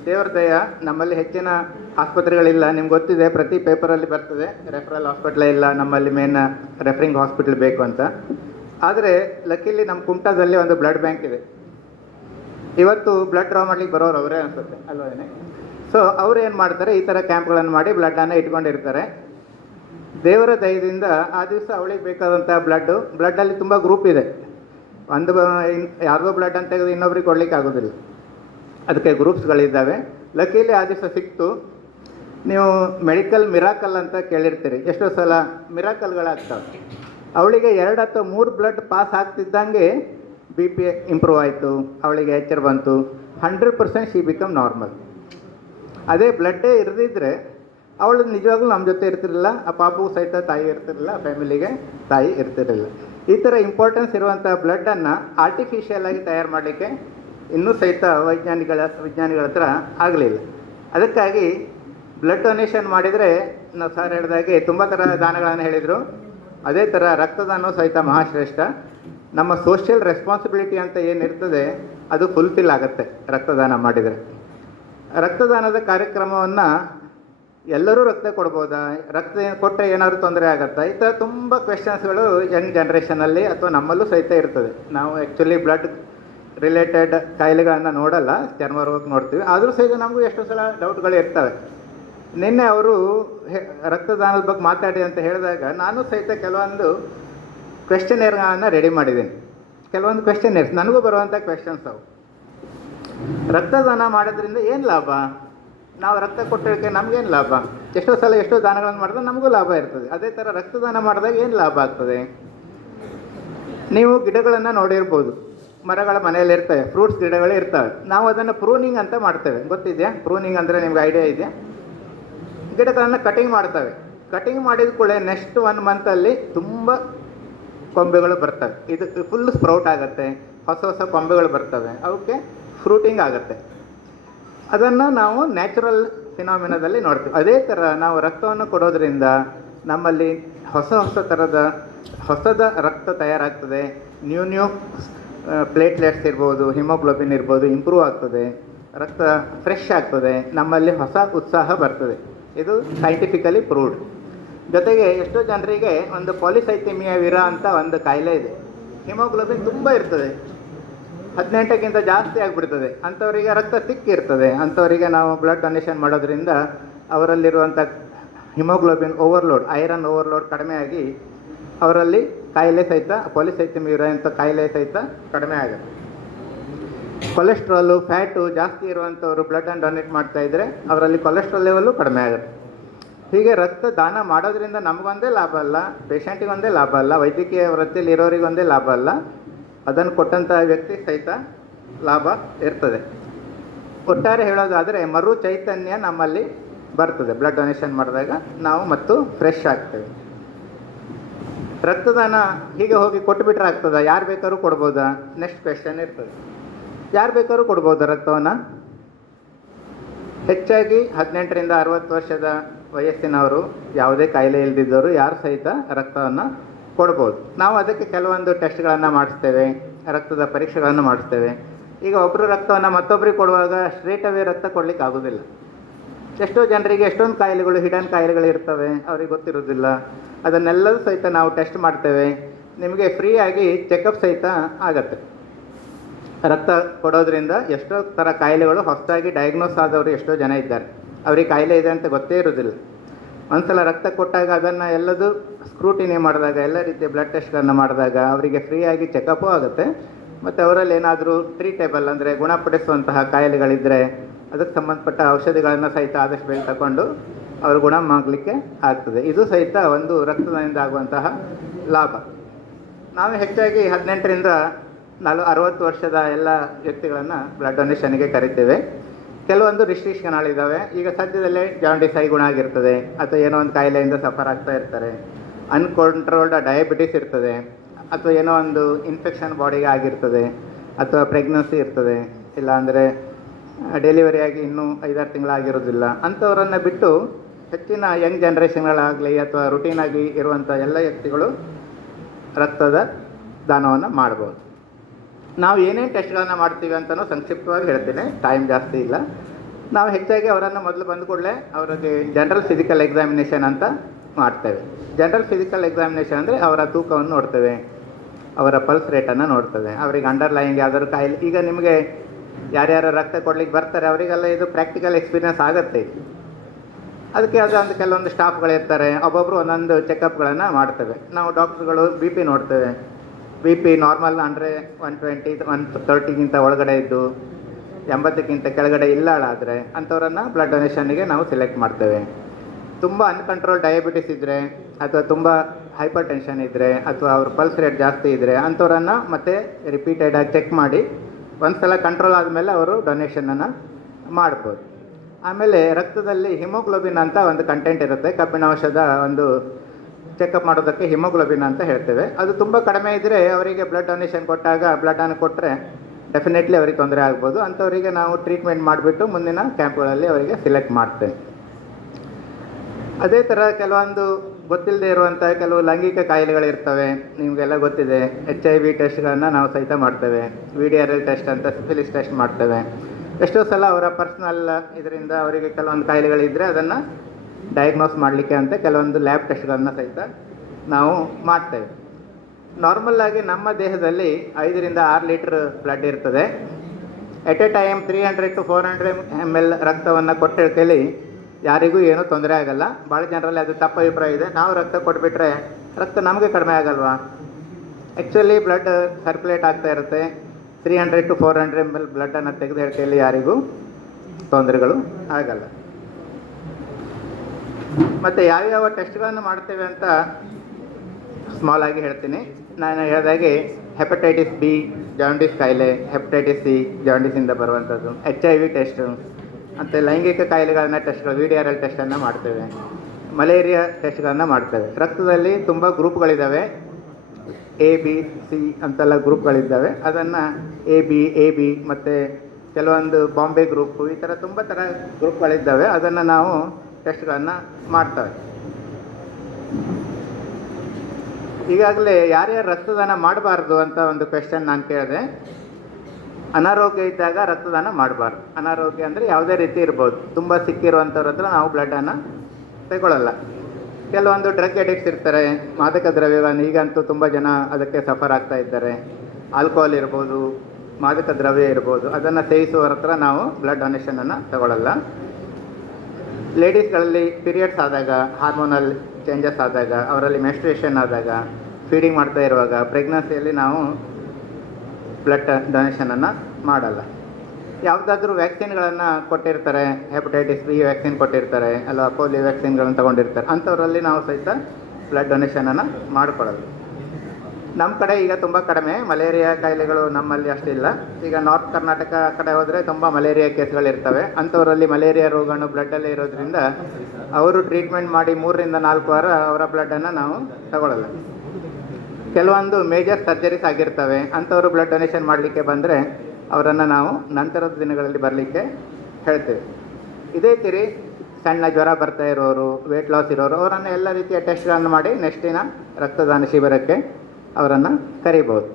ದೇವರ ದಯ, ನಮ್ಮಲ್ಲಿ ಹೆಚ್ಚಿನ ಆಸ್ಪತ್ರೆಗಳಿಲ್ಲ. ನಿಮ್ಗೆ ಗೊತ್ತಿದೆ, ಪ್ರತಿ ಪೇಪರಲ್ಲಿ ಬರ್ತದೆ ರೆಫರಲ್ ಹಾಸ್ಪಿಟ್ಲೇ ಇಲ್ಲ ನಮ್ಮಲ್ಲಿ, ಮೇನ್ ರೆಫರಿಂಗ್ ಹಾಸ್ಪಿಟ್ಲ್ ಬೇಕು ಅಂತ. ಆದರೆ ಲಕ್ಕಿಲಿ ನಮ್ಮ ಕುಮಟಾದಲ್ಲಿ ಒಂದು ಬ್ಲಡ್ ಬ್ಯಾಂಕ್ ಇದೆ. ಇವತ್ತು ಬ್ಲಡ್ ಡ್ರಾ ಮಾಡ್ಲಿಕ್ಕೆ ಬರೋರು ಅವರೇ ಅನಿಸುತ್ತೆ ಅಲ್ವೇನೆ. ಸೊ ಅವ್ರು ಏನು ಮಾಡ್ತಾರೆ, ಈ ಥರ ಕ್ಯಾಂಪ್ಗಳನ್ನು ಮಾಡಿ ಬ್ಲಡ್ಡನ್ನು ಇಟ್ಕೊಂಡಿರ್ತಾರೆ. ದೇವರ ದಯದಿಂದ ಆ ದಿವಸ ಅವಳಿಗೆ ಬೇಕಾದಂಥ ಬ್ಲಡ್ಡಲ್ಲಿ ತುಂಬ ಗ್ರೂಪ್ ಇದೆ. ಯಾರಿಗೋ ಬ್ಲಡ್ ಅಂತ ತೆಗೆದು ಇನ್ನೊಬ್ರಿಗೆ ಕೊಡ್ಲಿಕ್ಕೆ ಆಗೋದಿಲ್ಲ, ಅದಕ್ಕೆ ಗ್ರೂಪ್ಸ್ಗಳಿದ್ದಾವೆ. ಲಕ್ಕೀಲಿ ಆ ದಿವಸ ಸಿಕ್ತು. ನೀವು ಮೆಡಿಕಲ್ ಮಿರಾಕಲ್ ಅಂತ ಕೇಳಿರ್ತೀರಿ, ಎಷ್ಟೋ ಸಲ ಮಿರಾಕಲ್ಗಳಾಗ್ತವೆ. ಅವಳಿಗೆ 2 ಅಥವಾ 3 ಬ್ಲಡ್ ಪಾಸ್ ಆಗ್ತಿದ್ದಂಗೆ ಬಿ ಪಿ ಇಂಪ್ರೂವ್ ಆಯಿತು, ಅವಳಿಗೆ ಎಚ್ಚರ ಬಂತು, 100% ಶಿ ಬಿಕಮ್ ನಾರ್ಮಲ್. ಅದೇ ಬ್ಲಡ್ಡೇ ಇರದಿದ್ದರೆ ಅವಳು ನಿಜವಾಗ್ಲೂ ನಮ್ಮ ಜೊತೆ ಇರ್ತಿರಲಿಲ್ಲ, ಆ ಪಾಪಗೂ ಸಹಿತ ತಾಯಿ ಇರ್ತಿರಲಿಲ್ಲ, ಫ್ಯಾಮಿಲಿಗೆ ತಾಯಿ ಇರ್ತಿರಲಿಲ್ಲ. ಈ ಥರ ಇಂಪಾರ್ಟೆನ್ಸ್ ಇರುವಂಥ ಬ್ಲಡ್ಡನ್ನು ಆರ್ಟಿಫಿಷಿಯಲ್ ಆಗಿ ತಯಾರು ಮಾಡಲಿಕ್ಕೆ ಇನ್ನೂ ಸಹಿತ ವಿಜ್ಞಾನಿಗಳ ಹತ್ರ ಆಗಲಿಲ್ಲ. ಅದಕ್ಕಾಗಿ ಬ್ಲಡ್ ಡೊನೇಷನ್ ಮಾಡಿದರೆ, ನಾವು ಸರ್ ಹೇಳಿದಾಗೆ ತುಂಬ ಥರ ದಾನಗಳನ್ನು ಹೇಳಿದರು, ಅದೇ ಥರ ರಕ್ತದಾನವೂ ಸಹಿತ ಮಹಾಶ್ರೇಷ್ಠ. ನಮ್ಮ ಸೋಷಿಯಲ್ ರೆಸ್ಪಾನ್ಸಿಬಿಲಿಟಿ ಅಂತ ಏನಿರ್ತದೆ ಅದು ಫುಲ್ಫಿಲ್ ಆಗುತ್ತೆ ರಕ್ತದಾನ ಮಾಡಿದರೆ. ರಕ್ತದಾನದ ಕಾರ್ಯಕ್ರಮವನ್ನು ಎಲ್ಲರೂ ರಕ್ತ ಕೊಡ್ಬೋದಾ, ರಕ್ತ ಕೊಟ್ಟರೆ ಏನಾದರೂ ತೊಂದರೆ ಆಗುತ್ತಾ, ಈ ಥರ ತುಂಬ ಕ್ವೆಶನ್ಸ್ಗಳು ಯಂಗ್ ಜನ್ರೇಷನಲ್ಲಿ ಅಥವಾ ನಮ್ಮಲ್ಲೂ ಸಹಿತ ಇರ್ತದೆ. ನಾವು ಆ್ಯಕ್ಚುಲಿ ಬ್ಲಡ್ ರಿಲೇಟೆಡ್ ಕಾಯಿಲೆಗಳನ್ನು ನೋಡಲ್ಲ, ಚರ್ಮ ರೋಗಕ್ಕೆ ನೋಡ್ತೀವಿ, ಆದರೂ ಸಹಿತ ನಮಗೂ ಎಷ್ಟೋ ಸಲ ಡೌಟ್ಗಳು ಇರ್ತವೆ. ನಿನ್ನೆ ಅವರು ರಕ್ತದಾನದ ಬಗ್ಗೆ ಮಾತಾಡಿ ಅಂತ ಹೇಳಿದಾಗ ನಾನು ಸಹಿತ ಕೆಲವೊಂದು ಕ್ವೆಶ್ಚನೇರ್ಗಳನ್ನು ರೆಡಿ ಮಾಡಿದ್ದೀನಿ. ಕೆಲವೊಂದು ಕ್ವೆಶ್ಚನೇರ್ಸ್ ನನಗೂ ಬರುವಂಥ ಕ್ವೆಶನ್ಸ್ ಅವು. ರಕ್ತದಾನ ಮಾಡೋದ್ರಿಂದ ಏನು ಲಾಭ? ನಾವು ರಕ್ತ ಕೊಟ್ಟೋಕ್ಕೆ ನಮಗೇನು ಲಾಭ? ಎಷ್ಟೋ ಸಲ ಎಷ್ಟೋ ದಾನಗಳನ್ನು ಮಾಡಿದ್ರೆ ನಮಗೂ ಲಾಭ ಇರ್ತದೆ. ಅದೇ ಥರ ರಕ್ತದಾನ ಮಾಡಿದಾಗ ಏನು ಲಾಭ ಆಗ್ತದೆ? ನೀವು ಗಿಡಗಳನ್ನು ನೋಡಿರ್ಬೋದು, ಮರಗಳ ಮನೆಯಲ್ಲಿ ಇರ್ತವೆ, ಫ್ರೂಟ್ಸ್ ಗಿಡಗಳೇ ಇರ್ತವೆ. ನಾವು ಅದನ್ನು ಪ್ರೂನಿಂಗ್ ಅಂತ ಮಾಡ್ತೇವೆ, ಗೊತ್ತಿದೆಯಾ? ಪ್ರೂನಿಂಗ್ ಅಂದರೆ ನಿಮ್ಗೆ ಐಡಿಯಾ ಇದೆಯಾ? ಗಿಡಗಳನ್ನು ಕಟಿಂಗ್ ಮಾಡ್ತವೆ. ಕಟಿಂಗ್ ಮಾಡಿದ ಕೂಡಲೇ ನೆಕ್ಸ್ಟ್ 1 ಮಂತಲ್ಲಿ ತುಂಬ ಕೊಂಬೆಗಳು ಬರ್ತವೆ, ಇದು ಫುಲ್ ಸ್ಪ್ರೌಟ್ ಆಗುತ್ತೆ, ಹೊಸ ಕೊಂಬೆಗಳು ಬರ್ತವೆ, ಅವಕ್ಕೆ ಫ್ರೂಟಿಂಗ್ ಆಗುತ್ತೆ. ಅದನ್ನು ನಾವು ನ್ಯಾಚುರಲ್ ಫಿನಾಮಿನಾದಲ್ಲಿ ನೋಡ್ತೀವಿ. ಅದೇ ಥರ ನಾವು ರಕ್ತವನ್ನು ಕೊಡೋದ್ರಿಂದ ನಮ್ಮಲ್ಲಿ ಹೊಸದ ರಕ್ತ ತಯಾರಾಗ್ತದೆ. ನ್ಯೂ ಪ್ಲೇಟ್ಲೆಟ್ಸ್ ಇರ್ಬೋದು, ಹಿಮೋಗ್ಲೋಬಿನ್ ಇರ್ಬೋದು, ಇಂಪ್ರೂವ್ ಆಗ್ತದೆ, ರಕ್ತ ಫ್ರೆಶ್ ಆಗ್ತದೆ, ನಮ್ಮಲ್ಲಿ ಹೊಸ ಉತ್ಸಾಹ ಬರ್ತದೆ. ಇದು ಸೈಂಟಿಫಿಕಲಿ ಪ್ರೂವ್ಡ್. ಜೊತೆಗೆ ಎಷ್ಟೋ ಜನರಿಗೆ ಒಂದು ಪಾಲಿಸೈಥೆಮಿಯಾ ವಿರಾ ಅಂತ ಒಂದು ಕಾಯಿಲೆ ಇದೆ. ಹಿಮೋಗ್ಲೋಬಿನ್ ತುಂಬ ಇರ್ತದೆ, 18ಕ್ಕಿಂತ ಜಾಸ್ತಿ ಆಗಿಬಿಡ್ತದೆ. ಅಂಥವರಿಗೆ ರಕ್ತ ಸಿಕ್ಕಿರ್ತದೆ. ಅಂಥವರಿಗೆ ನಾವು ಬ್ಲಡ್ ಡೊನೇಷನ್ ಮಾಡೋದ್ರಿಂದ ಅವರಲ್ಲಿರುವಂಥ ಹಿಮೋಗ್ಲೋಬಿನ್ ಓವರ್ಲೋಡ್, ಐರನ್ ಓವರ್ಲೋಡ್ ಕಡಿಮೆಯಾಗಿ ಅವರಲ್ಲಿ ಕಾಯಿಲೆ ಸಹಿತ, ಪಾಲಿಸೈಥೆಮಿಯಾ ವಿರಾ ಅಂತ ಕಾಯಿಲೆ ಸಹಿತ ಕಡಿಮೆ ಆಗುತ್ತೆ. ಕೊಲೆಸ್ಟ್ರಾಲು, ಫ್ಯಾಟು ಜಾಸ್ತಿ ಇರುವಂಥವರು ಬ್ಲಡ್ಡನ್ನು ಡೊನೇಟ್ ಮಾಡ್ತಾ ಇದ್ದರೆ ಅವರಲ್ಲಿ ಕೊಲೆಸ್ಟ್ರಾಲ್ ಲೆವೆಲ್ಲು ಕಡಿಮೆ ಆಗುತ್ತೆ. ಹೀಗೆ ರಕ್ತ ದಾನ ಮಾಡೋದ್ರಿಂದ ನಮಗೊಂದೇ ಲಾಭ ಅಲ್ಲ, ಪೇಷಂಟಿಗೊಂದೇ ಲಾಭ ಅಲ್ಲ, ವೈದ್ಯಕೀಯ ವೃತ್ತಿಯಲ್ಲಿ ಇರೋರಿಗೊಂದೇ ಲಾಭ ಅಲ್ಲ, ಅದನ್ನು ಕೊಟ್ಟಂಥ ವ್ಯಕ್ತಿ ಸಹಿತ ಲಾಭ ಇರ್ತದೆ. ಒಟ್ಟಾರೆ ಹೇಳೋದಾದರೆ ಮರು ಚೈತನ್ಯ ನಮ್ಮಲ್ಲಿ ಬರ್ತದೆ ಬ್ಲಡ್ ಡೊನೇಷನ್ ಮಾಡಿದಾಗ, ನಾವು ಮತ್ತು ಫ್ರೆಶ್ ಆಗ್ತೇವೆ. ರಕ್ತದಾನ ಹೀಗೆ ಹೋಗಿ ಕೊಟ್ಟುಬಿಟ್ರೆ ಆಗ್ತದೆ? ಯಾರು ಬೇಕಾದ್ರೂ ಕೊಡ್ಬೋದಾ? ನೆಕ್ಸ್ಟ್ ಕ್ವೆಶನ್ ಇರ್ತದೆ. ಯಾರು ಬೇಕಾದ್ರೂ ಕೊಡ್ಬೋದಾ ರಕ್ತವನ್ನು? ಹೆಚ್ಚಾಗಿ 18ರಿಂದ 60 ವರ್ಷದ ವಯಸ್ಸಿನವರು, ಯಾವುದೇ ಕಾಯಿಲೆ ಇಲ್ಲದಿದ್ದವರು ಯಾರು ಸಹಿತ ರಕ್ತವನ್ನು ಕೊಡ್ಬೋದು. ನಾವು ಅದಕ್ಕೆ ಕೆಲವೊಂದು ಟೆಸ್ಟ್ಗಳನ್ನು ಮಾಡಿಸ್ತೇವೆ, ರಕ್ತದ ಪರೀಕ್ಷೆಗಳನ್ನು ಮಾಡಿಸ್ತೇವೆ. ಈಗ ಒಬ್ಬರು ರಕ್ತವನ್ನು ಮತ್ತೊಬ್ಬರಿಗೆ ಕೊಡುವಾಗ ಸ್ಟ್ರೇಟ್ ಅವೇ ರಕ್ತ ಕೊಡಲಿಕ್ಕೆ ಆಗೋದಿಲ್ಲ. ಎಷ್ಟೋ ಜನರಿಗೆ ಎಷ್ಟೊಂದು ಕಾಯಿಲೆಗಳು, ಹಿಡನ್ ಕಾಯಿಲೆಗಳು ಇರ್ತವೆ, ಅವ್ರಿಗೆ ಗೊತ್ತಿರೋದಿಲ್ಲ. ಅದನ್ನೆಲ್ಲವೂ ಸಹಿತ ನಾವು ಟೆಸ್ಟ್ ಮಾಡ್ತೇವೆ. ನಿಮಗೆ ಫ್ರೀಯಾಗಿ ಚೆಕಪ್ ಸಹಿತ ಆಗತ್ತೆ. ರಕ್ತ ಕೊಡೋದ್ರಿಂದ ಎಷ್ಟೋ ಥರ ಕಾಯಿಲೆಗಳು ಹೊಸದಾಗಿ ಡಯಾಗ್ನೋಸ್ ಆದವರು ಎಷ್ಟೋ ಜನ ಇದ್ದಾರೆ, ಅವ್ರಿಗೆ ಕಾಯಿಲೆ ಇದೆ ಅಂತ ಗೊತ್ತೇ ಇರೋದಿಲ್ಲ. ಒಂದ್ಸಲ ರಕ್ತ ಕೊಟ್ಟಾಗ ಅದನ್ನು ಎಲ್ಲದೂ ಸ್ಕ್ರೂಟಿನಿ ಮಾಡಿದಾಗ, ಎಲ್ಲ ರೀತಿಯ ಬ್ಲಡ್ ಟೆಸ್ಟ್ಗಳನ್ನು ಮಾಡಿದಾಗ ಅವರಿಗೆ ಫ್ರೀಯಾಗಿ ಚೆಕಪ್ಪು ಆಗುತ್ತೆ. ಮತ್ತು ಅವರಲ್ಲಿ ಏನಾದರೂ ಟ್ರೀಟೇಬಲ್ ಅಂದರೆ ಗುಣಪಡಿಸುವಂತಹ ಕಾಯಿಲೆಗಳಿದ್ದರೆ ಅದಕ್ಕೆ ಸಂಬಂಧಪಟ್ಟ ಔಷಧಿಗಳನ್ನು ಸಹಿತ ಆದಷ್ಟು ಬೇಗ ತಗೊಂಡು ಅವರು ಗುಣ ಮಾಡಲಿಕ್ಕೆ ಆಗ್ತದೆ. ಇದು ಸಹಿತ ಒಂದು ರಕ್ತದಾನದಿಂದ ಆಗುವಂತಹ ಲಾಭ. ನಾವು ಹೆಚ್ಚಾಗಿ 18ರಿಂದ 60 ವರ್ಷದ ಎಲ್ಲ ವ್ಯಕ್ತಿಗಳನ್ನು ಬ್ಲಡ್ ಡೊನೇಷನ್ಗೆ ಕರಿತೇವೆ. ಕೆಲವೊಂದು ರಿಸ್ಟ್ರಿಕ್ಷನ್ಗಳಿದ್ದಾವೆ. ಈಗ ಸದ್ಯದಲ್ಲೇ ಜಾಂಡಿಸ್ ಆಗಿ ಗುಣ ಆಗಿರ್ತದೆ, ಅಥವಾ ಏನೋ ಒಂದು ಕಾಯಿಲೆಯಿಂದ ಸಫರ್ ಆಗ್ತಾ ಇರ್ತಾರೆ, ಅನ್ಕಂಟ್ರೋಲ್ಡ್ ಡಯಾಬಿಟಿಸ್ ಇರ್ತದೆ, ಅಥವಾ ಏನೋ ಒಂದು ಇನ್ಫೆಕ್ಷನ್ ಬಾಡಿಗೆ ಆಗಿರ್ತದೆ, ಅಥವಾ ಪ್ರೆಗ್ನೆನ್ಸಿ ಇರ್ತದೆ, ಇಲ್ಲಾಂದರೆ ಡೆಲಿವರಿ ಆಗಿ ಇನ್ನೂ 5-6 ತಿಂಗಳಾಗಿರೋದಿಲ್ಲ. ಅಂಥವರನ್ನು ಬಿಟ್ಟು ಹೆಚ್ಚಿನ ಯಂಗ್ ಜನ್ರೇಷನ್ಗಳಾಗಲಿ ಅಥವಾ ರುಟೀನಾಗಿ ಇರುವಂಥ ಎಲ್ಲ ವ್ಯಕ್ತಿಗಳು ರಕ್ತದ ದಾನವನ್ನು ಮಾಡ್ಬೋದು. ನಾವು ಏನೇನು ಟೆಸ್ಟ್ಗಳನ್ನು ಮಾಡ್ತೀವಿ ಅಂತಲೂ ಸಂಕ್ಷಿಪ್ತವಾಗಿ ಹೇಳ್ತೀನಿ, ಟೈಮ್ ಜಾಸ್ತಿ ಇಲ್ಲ. ನಾವು ಹೆಚ್ಚಾಗಿ ಅವರನ್ನು ಮೊದಲು ಬಂದ ಕೂಡಲೇ ಅವರಿಗೆ ಜನರಲ್ ಫಿಸಿಕಲ್ ಎಕ್ಸಾಮಿನೇಷನ್ ಅಂತ ಮಾಡ್ತೇವೆ. ಜನರಲ್ ಫಿಸಿಕಲ್ ಎಕ್ಸಾಮಿನೇಷನ್ ಅಂದರೆ ಅವರ ತೂಕವನ್ನು ನೋಡ್ತೇವೆ, ಅವರ ಪಲ್ಸ್ ರೇಟನ್ನು ನೋಡ್ತೇವೆ, ಅವರಿಗೆ ಅಂಡರ್ಲೈಯಿಂಗ್ ಯಾವ್ದಾದ್ರು ಕಾಯಿಲೆ. ಈಗ ನಿಮಗೆ ಯಾರ್ಯಾರು ರಕ್ತ ಕೊಡ್ಲಿಕ್ಕೆ ಬರ್ತಾರೆ ಅವರಿಗೆಲ್ಲ ಇದು ಪ್ರಾಕ್ಟಿಕಲ್ ಎಕ್ಸ್ಪೀರಿಯನ್ಸ್ ಆಗುತ್ತೆ. ಅದಕ್ಕೆ ಅದೊಂದು ಕೆಲವೊಂದು ಸ್ಟಾಫ್ಗಳಿರ್ತಾರೆ, ಒಬ್ಬೊಬ್ಬರು ಒಂದೊಂದು ಚೆಕಪ್ಗಳನ್ನು ಮಾಡ್ತೇವೆ. ನಾವು ಡಾಕ್ಟ್ರುಗಳು ಬಿ ಪಿ ನೋಡ್ತೇವೆ. ಬಿ ಪಿ ನಾರ್ಮಲ್ ಅಂದರೆ 120, 130ಗಿಂತ ಒಳಗಡೆ ಇದ್ದು 80ಕ್ಕಿಂತ ಕೆಳಗಡೆ ಇಲ್ಲಾಳಾದರೆ ಅಂಥವ್ರನ್ನು ಬ್ಲಡ್ ಡೊನೇಷನ್ನಿಗೆ ನಾವು ಸೆಲೆಕ್ಟ್ ಮಾಡ್ತೇವೆ. ತುಂಬ ಅನ್ಕಂಟ್ರೋಲ್ ಡಯಾಬಿಟಿಸ್ ಇದ್ದರೆ, ಅಥವಾ ತುಂಬ ಹೈಪರ್ ಟೆನ್ಷನ್ ಇದ್ದರೆ, ಅಥವಾ ಅವ್ರ ಪಲ್ಸ್ ರೇಟ್ ಜಾಸ್ತಿ ಇದ್ದರೆ ಅಂಥವ್ರನ್ನು ಮತ್ತೆ ರಿಪೀಟೆಡಾಗಿ ಚೆಕ್ ಮಾಡಿ ಒಂದು ಸಲ ಕಂಟ್ರೋಲ್ ಆದಮೇಲೆ ಅವರು ಡೊನೇಷನನ್ನು ಮಾಡ್ಬೋದು. ಆಮೇಲೆ ರಕ್ತದಲ್ಲಿ ಹಿಮೋಗ್ಲೋಬಿನ್ ಅಂತ ಒಂದು ಕಂಟೆಂಟ್ ಇರುತ್ತೆ. ಕಬ್ಬಿಣಾಂಶದ ಒಂದು ಚೆಕಪ್ ಮಾಡೋದಕ್ಕೆ ಹಿಮೋಗ್ಲೋಬಿನ್ ಅಂತ ಹೇಳ್ತೇವೆ. ಅದು ತುಂಬ ಕಡಿಮೆ ಇದ್ದರೆ ಅವರಿಗೆ ಬ್ಲಡ್ ಡೊನೇಷನ್ ಕೊಟ್ಟಾಗ ಬ್ಲಡನ್ನು ಕೊಟ್ಟರೆ ಡೆಫಿನೆಟ್ಲಿ ಅವರಿಗೆ ತೊಂದರೆ ಆಗ್ಬೋದು. ಅಂಥವರಿಗೆ ನಾವು ಟ್ರೀಟ್ಮೆಂಟ್ ಮಾಡಿಬಿಟ್ಟು ಮುಂದಿನ ಕ್ಯಾಂಪ್ಗಳಲ್ಲಿ ಅವರಿಗೆ ಸಿಲೆಕ್ಟ್ ಮಾಡ್ತೇವೆ. ಅದೇ ಥರ ಕೆಲವೊಂದು ಗೊತ್ತಿಲ್ಲದೆ ಇರುವಂಥ ಕೆಲವು ಲೈಂಗಿಕ ಕಾಯಿಲೆಗಳಿರ್ತವೆ, ನಿಮಗೆಲ್ಲ ಗೊತ್ತಿದೆ. HIV ಟೆಸ್ಟ್ಗಳನ್ನು ನಾವು ಸಹಿತ ಮಾಡ್ತೇವೆ. VDRL ಟೆಸ್ಟ್ ಅಂತ ಸಿಫಿಲಿಸ್ ಟೆಸ್ಟ್ ಮಾಡ್ತೇವೆ. ಎಷ್ಟೋ ಸಲ ಅವರ ಪರ್ಸ್ನಲ್ ಇದರಿಂದ ಅವರಿಗೆ ಕೆಲವೊಂದು ಕಾಯಿಲೆಗಳಿದ್ದರೆ ಅದನ್ನು ಡಯಾಗ್ನೋಸ್ ಮಾಡಲಿಕ್ಕೆ ಅಂತ ಕೆಲವೊಂದು ಲ್ಯಾಬ್ ಟೆಸ್ಟ್ಗಳನ್ನು ಸಹಿತ ನಾವು ಮಾಡ್ತೇವೆ. ನಾರ್ಮಲ್ಲಾಗಿ ನಮ್ಮ ದೇಹದಲ್ಲಿ 5ರಿಂದ 6 ಲೀಟ್ರ್ ಬ್ಲಡ್ ಇರ್ತದೆ. At a time 300 to 400 ml ರಕ್ತವನ್ನು ಕೊಟ್ಟಿರ್ತೇಳಿ ಯಾರಿಗೂ ಏನೂ ತೊಂದರೆ ಆಗಲ್ಲ. ಭಾಳ ಜನರಲ್ಲಿ ಅದು ತಪ್ಪ ಅಭಿಪ್ರಾಯ ಇದೆ, ನಾವು ರಕ್ತ ಕೊಟ್ಬಿಟ್ರೆ ರಕ್ತ ನಮಗೆ ಕಡಿಮೆ ಆಗಲ್ವಾ? ಆ್ಯಕ್ಚುಲಿ ಬ್ಲಡ್ ಸರ್ಕ್ಯುಲೇಟ್ ಆಗ್ತಾ ಇರುತ್ತೆ. 300 to 400 ml ಬ್ಲಡ್ಡನ್ನು ತೆಗೆದು ಹೇಳ್ತೇಳಿ ಯಾರಿಗೂ ತೊಂದರೆಗಳು ಆಗಲ್ಲ. ಮತ್ತು ಯಾವ್ಯಾವ ಟೆಸ್ಟ್ಗಳನ್ನು ಮಾಡ್ತೇವೆ ಅಂತ ಸ್ಮಾಲ್ ಆಗಿ ಹೇಳ್ತೀನಿ. ನಾನು ಹೇಳಿದಾಗೆ ಹೆಪಟೈಟಿಸ್ B ಜಾಂಡಿಸ್ ಕಾಯಿಲೆ, ಹೆಪಟೈಟಿಸ್ C ಜಾಂಡಿಸಿಂದ ಬರುವಂಥದ್ದು, HIV ಟೆಸ್ಟು, ಮತ್ತು ಲೈಂಗಿಕ ಕಾಯಿಲೆಗಳನ್ನ ಟೆಸ್ಟ್ಗಳು VDRL ಟೆಸ್ಟನ್ನು ಮಾಡ್ತೇವೆ. ಮಲೇರಿಯಾ ಟೆಸ್ಟ್ಗಳನ್ನು ಮಾಡ್ತೇವೆ. ರಕ್ತದಲ್ಲಿ ತುಂಬ ಗ್ರೂಪ್ಗಳಿದ್ದಾವೆ, A B C ಅಂತೆಲ್ಲ ಗ್ರೂಪ್ಗಳಿದ್ದಾವೆ. ಅದನ್ನು AB ಮತ್ತು ಕೆಲವೊಂದು ಬಾಂಬೆ ಗ್ರೂಪು, ಈ ಥರ ತುಂಬ ಥರ ಗ್ರೂಪ್ಗಳಿದ್ದಾವೆ. ಅದನ್ನು ನಾವು ಟೆಸ್ಟ್ಗಳನ್ನು ಮಾಡ್ತೇವೆ. ಈಗಾಗಲೇ ಯಾರ್ಯಾರು ರಕ್ತದಾನ ಮಾಡಬಾರ್ದು ಅಂತ ಒಂದು ಕ್ವೆಶ್ಚನ್ ನಾನು ಕೇಳಿದೆ. ಅನಾರೋಗ್ಯ ಇದ್ದಾಗ ರಕ್ತದಾನ ಮಾಡಬಾರ್ದು. ಅನಾರೋಗ್ಯ ಅಂದರೆ ಯಾವುದೇ ರೀತಿ ಇರ್ಬೋದು. ತುಂಬ ಸಿಕ್ಕಿರುವಂಥವ್ರ ಹತ್ರ ನಾವು ಬ್ಲಡ್ಡನ್ನು ತಗೊಳ್ಳಲ್ಲ. ಕೆಲವೊಂದು ಡ್ರಗ್ ಅಡಿಕ್ಟ್ಸ್ ಇರ್ತಾರೆ, ಮಾದಕ ದ್ರವ್ಯಗಳನ್ನು, ಈಗಂತೂ ತುಂಬ ಜನ ಅದಕ್ಕೆ ಸಫರ್ ಆಗ್ತಾ ಇದ್ದಾರೆ. ಆಲ್ಕೋಹಾಲ್ ಇರ್ಬೋದು, ಮಾದಕ ದ್ರವ್ಯ ಇರ್ಬೋದು, ಅದನ್ನು ಸೇವಿಸುವವರ ಹತ್ರ ನಾವು ಬ್ಲಡ್ ಡೊನೇಷನನ್ನು ತಗೊಳ್ಳಲ್ಲ. ಲೇಡೀಸ್ಗಳಲ್ಲಿ ಪೀರಿಯಡ್ಸ್ ಆದಾಗ, ಹಾರ್ಮೋನಲ್ ಚೇಂಜಸ್ ಆದಾಗ, ಅವರಲ್ಲಿ ಮೆನ್ಸ್ಟ್ರುಯೇಷನ್ ಆದಾಗ, ಫೀಡಿಂಗ್ ಮಾಡ್ತಾ ಇರುವಾಗ, ಪ್ರೆಗ್ನೆನ್ಸಿಯಲ್ಲಿ ನಾವು ಬ್ಲಡ್ ಡೊನೇಷನನ್ನು ಮಾಡಲ್ಲ. ಯಾವುದಾದ್ರೂ ವ್ಯಾಕ್ಸಿನ್ಗಳನ್ನು ಕೊಟ್ಟಿರ್ತಾರೆ, ಹೆಪಟೈಟಿಸ್ B ವ್ಯಾಕ್ಸಿನ್ ಕೊಟ್ಟಿರ್ತಾರೆ, ಅಲ್ಲ ಪೋಲಿಯೋ ವ್ಯಾಕ್ಸಿನ್ಗಳನ್ನು ತೊಗೊಂಡಿರ್ತಾರೆ, ಅಂಥವರಲ್ಲಿ ನಾವು ಸಹಿತ ಬ್ಲಡ್ ಡೊನೇಷನನ್ನು ಮಾಡಿಕೊಡೋದು. ನಮ್ಮ ಕಡೆ ಈಗ ತುಂಬ ಕಡಿಮೆ ಮಲೇರಿಯಾ ಕಾಯಿಲೆಗಳು ನಮ್ಮಲ್ಲಿ ಅಷ್ಟಿಲ್ಲ. ಈಗ ನಾರ್ತ್ ಕರ್ನಾಟಕ ಕಡೆ ಹೋದರೆ ತುಂಬ ಮಲೇರಿಯಾ ಕೇಸ್ಗಳಿರ್ತವೆ. ಅಂಥವರಲ್ಲಿ ಮಲೇರಿಯಾ ರೋಗಾಣು ಬ್ಲಡ್ಡಲ್ಲೇ ಇರೋದ್ರಿಂದ ಅವರು ಟ್ರೀಟ್ಮೆಂಟ್ ಮಾಡಿ 3ರಿಂದ 4 ವಾರ ಅವರ ಬ್ಲಡ್ಡನ್ನು ನಾವು ತಗೊಳ್ಳಲ್ಲ. ಕೆಲವೊಂದು ಮೇಜರ್ ಸರ್ಜರೀಸ್ ಆಗಿರ್ತವೆ, ಅಂಥವರು ಬ್ಲಡ್ ಡೊನೇಷನ್ ಮಾಡಲಿಕ್ಕೆ ಬಂದರೆ ಅವರನ್ನು ನಾವು ನಂತರದ ದಿನಗಳಲ್ಲಿ ಬರಲಿಕ್ಕೆ ಹೇಳ್ತೇವೆ. ಇದೇ ತಿರಿ ಸಣ್ಣ ಜ್ವರ ಬರ್ತಾ ಇರೋರು, ವೇಟ್ ಲಾಸ್ ಇರೋರು, ಅವರನ್ನು ಎಲ್ಲ ರೀತಿಯ ಟೆಸ್ಟ್ಗಳನ್ನು ಮಾಡಿ ನೆಕ್ಸ್ಟಿನ ರಕ್ತದಾನ ಶಿಬಿರಕ್ಕೆ ಅವರನ್ನು ಕರೀಬೋದು.